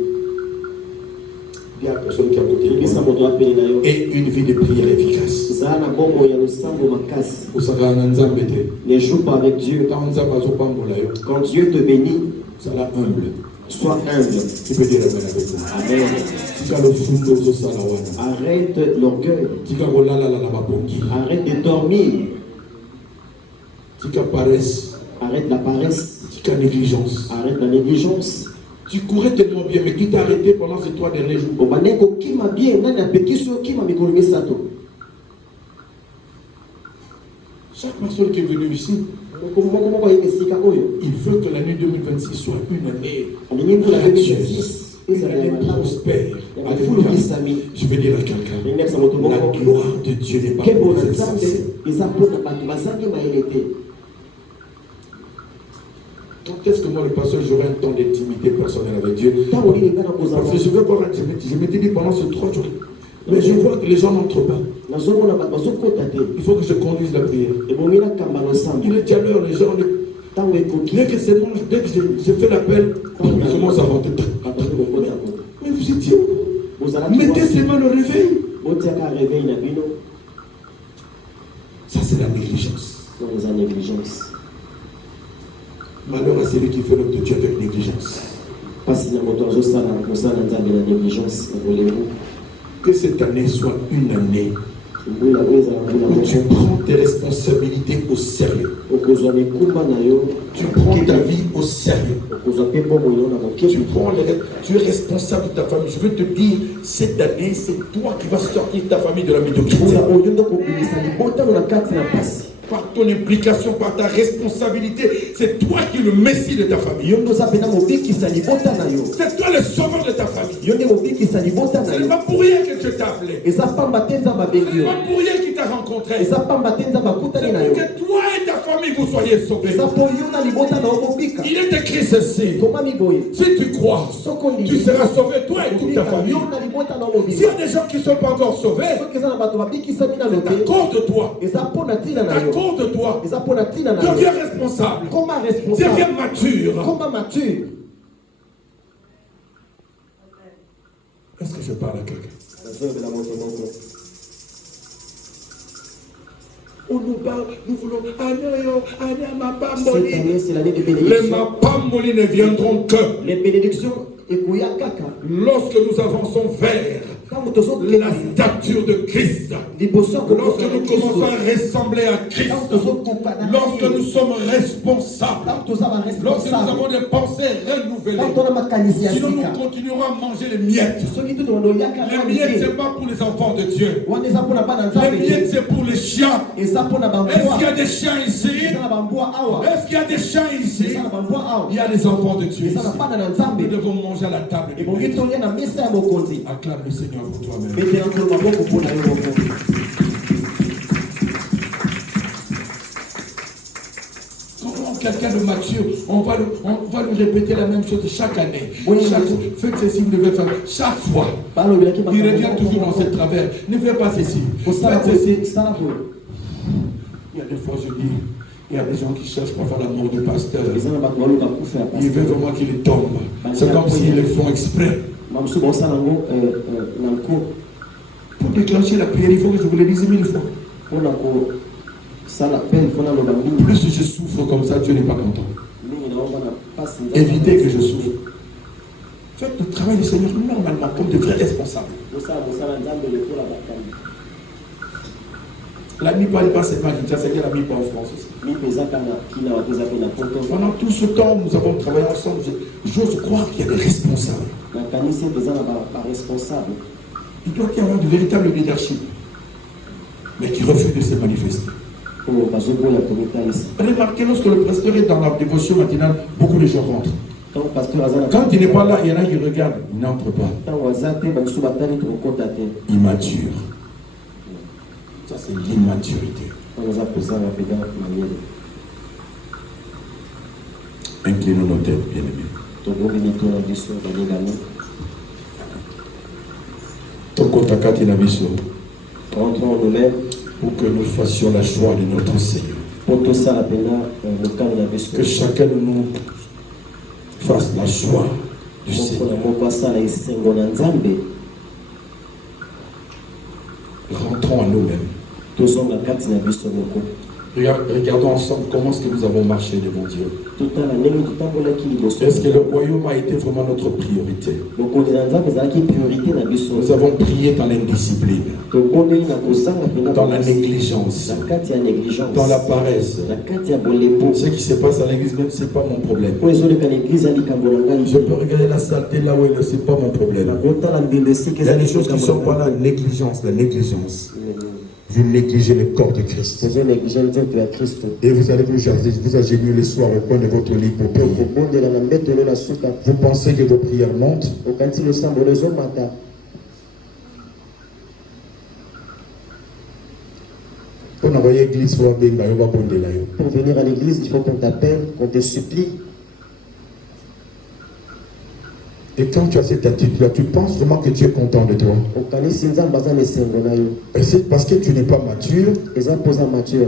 Il y a personne qui est à côté de ebisa moi. moto apeli na yo Et une vie de prière efficace. zala na bomoi ya losambo makasi Osaka na nzambe te. ne joue pas avec Dieu Tant nzambe azopambola yo, quand Dieu te bénit sala humble. sois humble Tu peux dire amen avec moi. amen Tika lofundo ozosala wana. arrête l'orgueil Tika kolalala na babongi. arrête de dormir Tika paresse. arrête la paresse Tika négligence. arrête la négligence Tu courais tellement bien, mais qui t'a arrêté pendant ces 3 derniers jours? obandeki kokima bien nani apekisi yo okima mikolo misato Chaque personne qui est venue ici, moko ayeba esika oyo il veut que l'année 2026 soit une année alingi mpona gracieuse, 2026 une ezala ya année malamu prospère. ya Alléluia. mafulukisami Je vais dire à quelqu'un, enyakisa moto la moko gloire de Dieu n'est pas nkembo pour na les nzambe insensés. eza mpona bato bazangi mayele te Quand est-ce que moi, le pasteur, j'aurai un temps d'intimité personnelle avec Dieu? ntango nini nga na kozala Parce que je vais voir, je m'étais dit pendant ces 3 jours, Mais je vois que les gens n'entrent pas. Il faut que je conduise la prière. Il est déjà l'heure, les gens. Dès que c'est bon, dès que je fais l'appel, ils commencent à rentrer. Mais vous étiez où? Mettez ses mains au réveil. Ça, c'est la négligence. Malheur à celui qui fait l'œuvre de Dieu avec négligence. Que cette année soit une année où tu prends tes responsabilités au sérieux. Tu prends ta vie au sérieux. Tu es responsable de ta famille. Je veux te dire, cette année, c'est toi qui vas sortir ta famille de la médiocrité. Par ton implication, par ta responsabilité, c'est toi qui es le Messie de ta famille. C'est toi le sauveur de ta famille. Ce n'est pas pour rien que Dieu t'a appelé. Ce n'est pas pour rien qu'il t'a rencontré. C'est pour que toi et ta famille vous soyez sauvés. Il est écrit ceci. Si tu crois, tu seras sauvé, toi et toute ta famille. S'il y a des gens qui ne sont pas encore sauvés, c'est à cause de toi. À cause de toi, deviens responsable, deviens mature. Est-ce que je parle à quelqu'un? On nous parle, nous voulons les mapamboli ne viendront que les bénédictions lorsque nous avançons vers la stature de Christ, lorsque nous commençons à ressembler à Christ, lorsque nous sommes responsables, lorsque nous avons des pensées renouvelées. Sinon nous continuerons à manger les miettes. Les miettes, ce n'est pas pour les enfants de Dieu. Les miettes, c'est pour les chiens. Est-ce qu'il y a des chiens ici? Est-ce qu'il y a des chiens ici? Il y a des enfants de Dieu ici. Nous devons manger à la table. Acclame le Seigneur pour toi-même. Comment quelqu'un de mature, on va nous répéter la même chose chaque année. Faites ceci, vous devez faire chaque fois. Il revient toujours dans ce travers. Ne faites pas ceci. Faites ceci. Il y a des fois, je dis, il y a des gens qui cherchent parfois l'amour du pasteur. Ils veulent vraiment qu'il tombe. C'est comme s'ils le font exprès. Pour déclencher la prière, il faut que je vous le dise 1000 fois. Plus je souffre comme ça, Dieu n'est pas content. Évitez que je souffre. Faites le travail du Seigneur normalement comme de vrais responsables. La MIPA n'est pas seulement à Kinshasa, il y a la MIPA en France aussi. Pendant tout ce temps, nous avons travaillé ensemble. J'ose croire qu'il y a des responsables. Il doit y avoir de véritables leadership, mais qui refusent de se manifester. Remarquez, lorsque le pasteur est dans la dévotion matinale, beaucoup de gens rentrent. Quand il n'est pas là, il y en a qui regardent, ils n'entrent pas. Immature. Ça, c'est l'immaturité. Inclinons nos têtes, bien-aimés. Rentrons nous-mêmes pour que nous fassions la joie de notre Seigneur. Que chacun de nous fasse la joie du Seigneur. Rentrons à nous-mêmes. Regardons ensemble comment est-ce que nous avons marché devant Dieu. Est-ce que le royaume a été vraiment notre priorité? Nous avons prié dans l'indiscipline, dans la négligence, dans la paresse. Ce qui se passe à l'église même, ce n'est pas mon problème. Je peux regarder la saleté là où elle est, ce n'est pas mon problème. Il y a des choses qui ne sont pas là. La négligence. Vous négligez le corps de Christ. Et vous allez vous agenouiller le soir au coin de votre lit pour prier. Vous pensez que vos prières montent. Pour venir à l'église, il faut qu'on t'appelle, qu'on te supplie. Et quand tu as cette attitude-là, tu penses vraiment que tu es content de toi. Et c'est parce que tu n'es pas mature,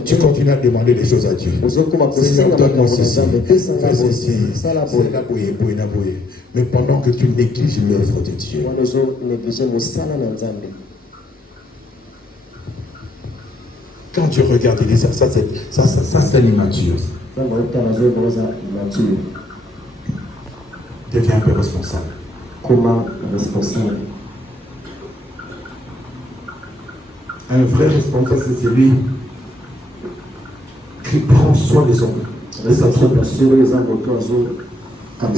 tu continues à demander des choses à Dieu. Seigneur, donne-moi ceci, fais ceci, c'est la bouée. Mais pendant que tu négliges l'œuvre de Dieu. Quand tu regardes, il dit ça c'est l'immature. Deviens un peu responsable. Comment responsable? Un vrai responsable, c'est celui qui prend soin des hommes. Et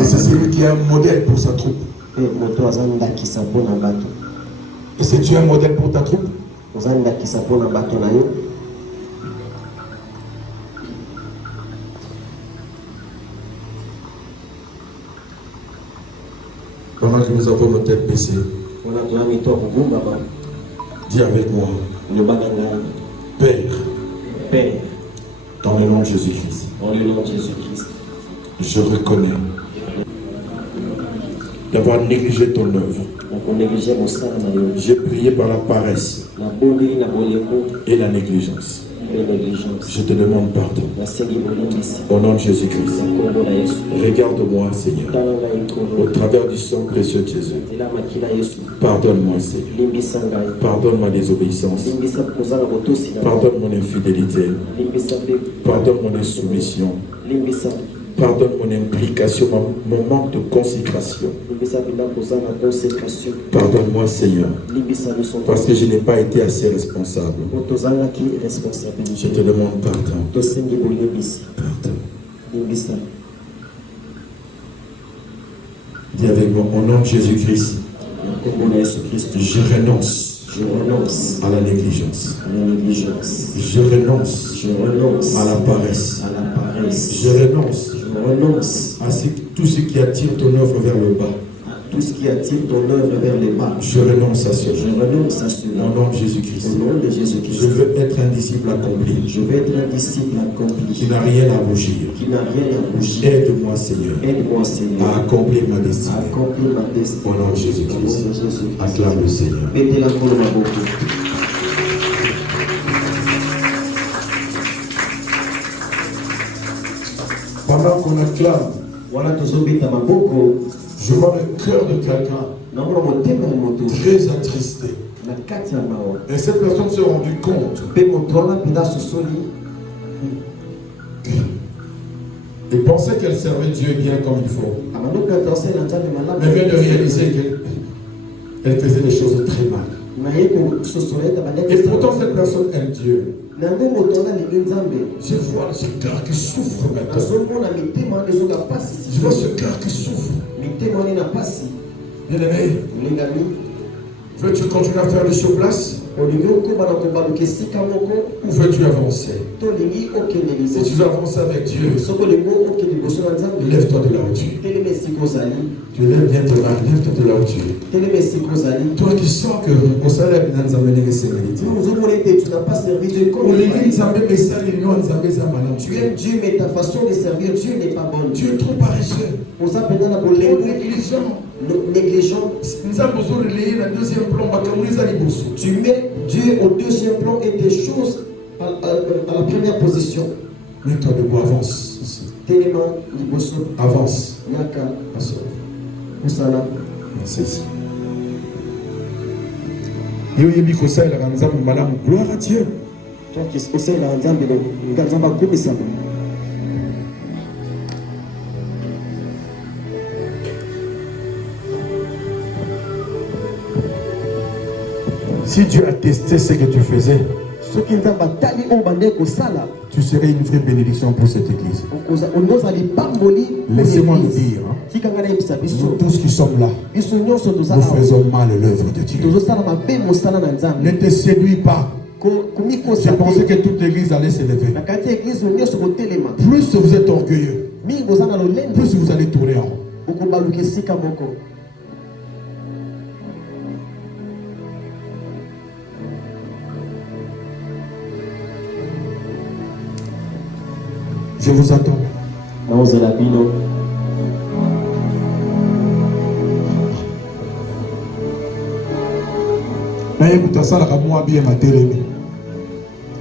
c'est celui qui est un modèle pour sa troupe. Et si tu es un modèle pour ta troupe, pendant que nous avons nos têtes baissées, dis avec moi, Père, dans le nom de Jésus-Christ, je reconnais d'avoir négligé ton œuvre. J'ai prié par la paresse et la négligence. Je te demande pardon. Au nom de Jésus-Christ. Regarde-moi, Seigneur. Au travers du sang précieux de Jésus. Pardonne-moi, Seigneur. Pardonne ma désobéissance. Pardonne mon infidélité. Pardonne mon insoumission. Pardonne mon implication, mon manque de consécration. Pardonne-moi, Seigneur, parce que je n'ai pas été assez responsable. Je te demande pardon. Pardon. Dis avec moi, au nom de Jésus-Christ, je renonce à la négligence. Je renonce à la paresse. Je renonce à tout ce qui attire ton œuvre vers le bas. Je renonce à cela. Au nom de Jésus-Christ. Je veux être un disciple accompli. Qui n'a rien à rougir. Aide-moi, Seigneur, à accomplir ma destinée. Au nom de Jésus-Christ. Acclame le Seigneur. Pendant qu'on acclame, je vois le cœur de quelqu'un très attristé. Et cette personne s'est rendue compte. Il pensait qu'elle servait Dieu bien comme il faut. Mais vient de réaliser qu'elle faisait des choses très mal. Et pourtant cette personne aime Dieu. Je vois ce cœur qui souffre maintenant. Je vois ce cœur qui souffre. Bien-aimé, veux-tu continuer à faire les choses place? Ou veux-tu avancer? Si tu veux avancer avec Dieu, lève-toi de là où tu es. Tu lèves bien de là, lève-toi de là où tu es. Toi qui sens que au salaire nous amène les sérénités. Tu n'as pas servi Dieu comme il Tu aimes Dieu, mais ta façon de servir Dieu n'est pas bonne. Tu es trop paresseux. Négligent. Tu mets Dieu au deuxième plan et des choses à la première position. Mets-toi debout, avance. Avance. Gloire à Dieu. Si Dieu a testé ce que tu faisais, tu serais une vraie bénédiction pour cette église. Laissez-moi le dire, nous tous qui sommes là, nous faisons mal l'œuvre de Dieu. Ne te séduis pas. J'ai pensé que toute l'église allait s'élever. Plus vous êtes orgueilleux, plus vous allez tourner en rond. Je vous attends.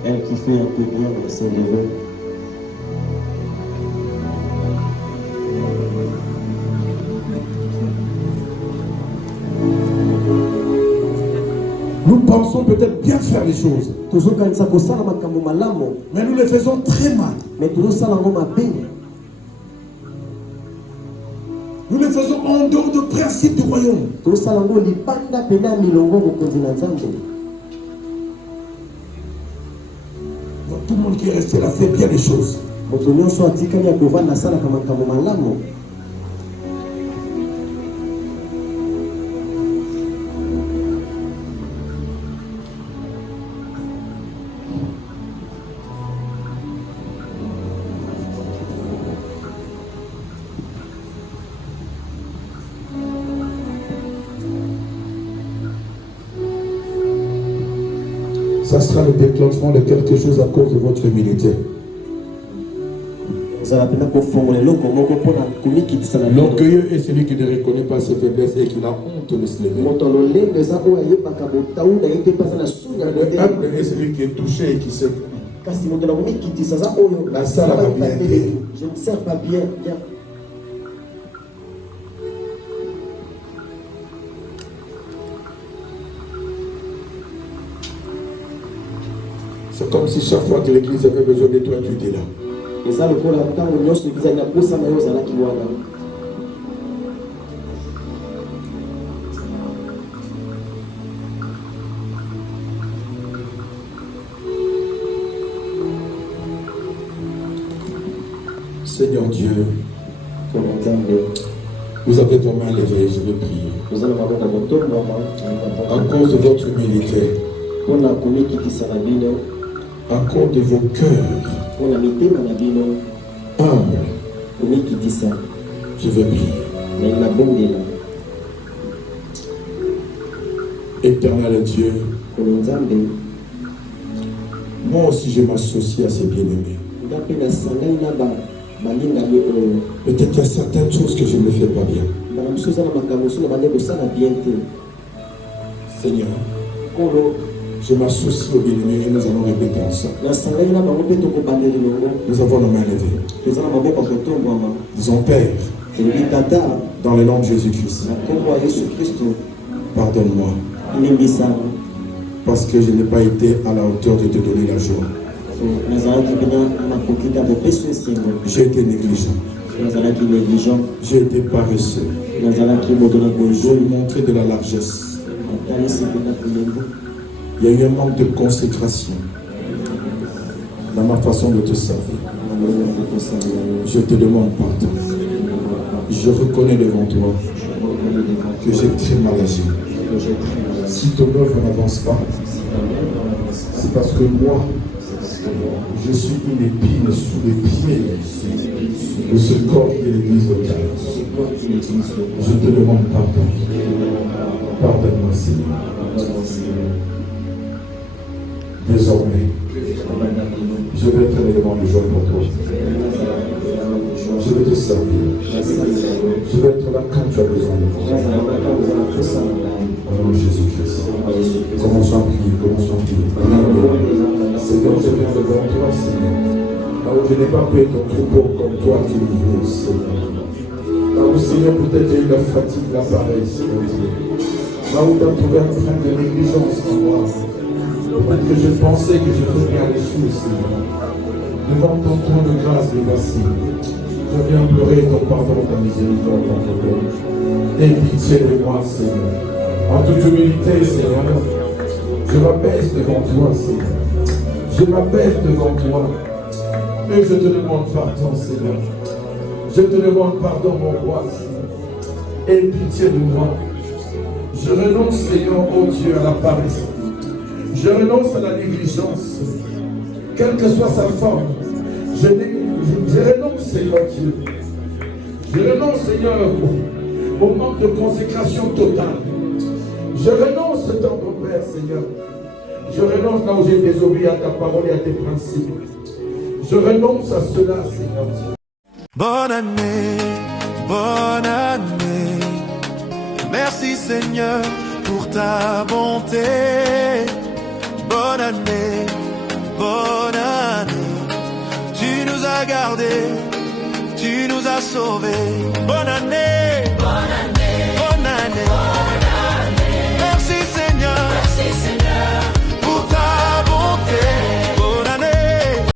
Elle qui fait un peu bien, mais c'est levé. Nous pensons peut-être bien faire les choses, mais nous les faisons très mal. Nous les faisons en dehors du principe du royaume. Donc tout le monde qui est resté là fait bien les choses. Ça sera le déclenchement de quelque chose à cause de votre humilité. L'orgueilleux est celui qui ne reconnaît pas ses faiblesses et qui a honte de se lever. Le humble est celui qui est touché et qui sait. La salle va bien. Je ne sers pas bien. C'est comme si chaque fois que l'église avait besoin de toi, tu étais là. Seigneur Dieu, vous avez vos mains levées, je vais prier. À cause de votre humilité, à cause de vos cœurs humbles, je vais prier. Éternel Dieu, moi aussi je m'associe à ces bien-aimés. Peut-être qu'il y a certaines choses que je ne fais pas bien. Seigneur, je m'associe aux bien-aimés et nous allons répéter ensemble. Nous avons nos mains levées. Disons Père, dans le nom de Jésus-Christ, pardonne-moi parce que je n'ai pas été à la hauteur de te donner la joie. J'ai été négligent. J'ai été paresseux. J'ai montré de la largesse. Il y a eu un manque de consécration dans ma façon de te servir. Je te demande pardon. Je reconnais devant toi que j'ai très mal agi. Si ton œuvre n'avance pas, c'est parce que moi, je suis une épine sous les pieds de ce corps qui est l'église locale. Je te demande pardon. Pardonne-moi, Seigneur. Désormais, je vais être un élément de joie pour toi. Je vais te servir. Je vais être là quand tu as besoin de moi. Au nom de Jésus-Christ. Commençons à prier, commençons à prier. Seigneur, je viens devant toi, Seigneur. Là où je n'ai pas pu être ton troupeau comme toi qui le veux, Seigneur. Là où, Seigneur, peut-être j'ai eu la fatigue, la paresse, Seigneur. Là où tu as trouvé un train de négligence en moi. Peut-être que je pensais que je faisais bien les choses, Seigneur. Devant ton trône de grâce, les voici. Je viens pleurer ton pardon, ta miséricorde, ton pardon. Aie pitié de moi, Seigneur. En toute humilité, Seigneur, je m'abaisse devant toi, Seigneur. Je m'abaisse devant toi. Et je te demande pardon, Seigneur. Je te demande pardon, mon roi, Seigneur. Aie pitié de moi. Je renonce, Seigneur, oh Dieu, à la paresse. Je renonce à la négligence. Quelle que soit sa forme. Je renonce, Seigneur Dieu. Je renonce, Seigneur, au manque de consécration totale. Je renonce dans ton Père, Seigneur. Je renonce là où j'ai désobéi à ta parole et à tes principes. Je renonce à cela, Seigneur Dieu. Bonne année, bonne année. Merci Seigneur pour ta bonté. Bonne année, bonne année. Tu nous as gardés, tu nous as sauvés. Bonne année.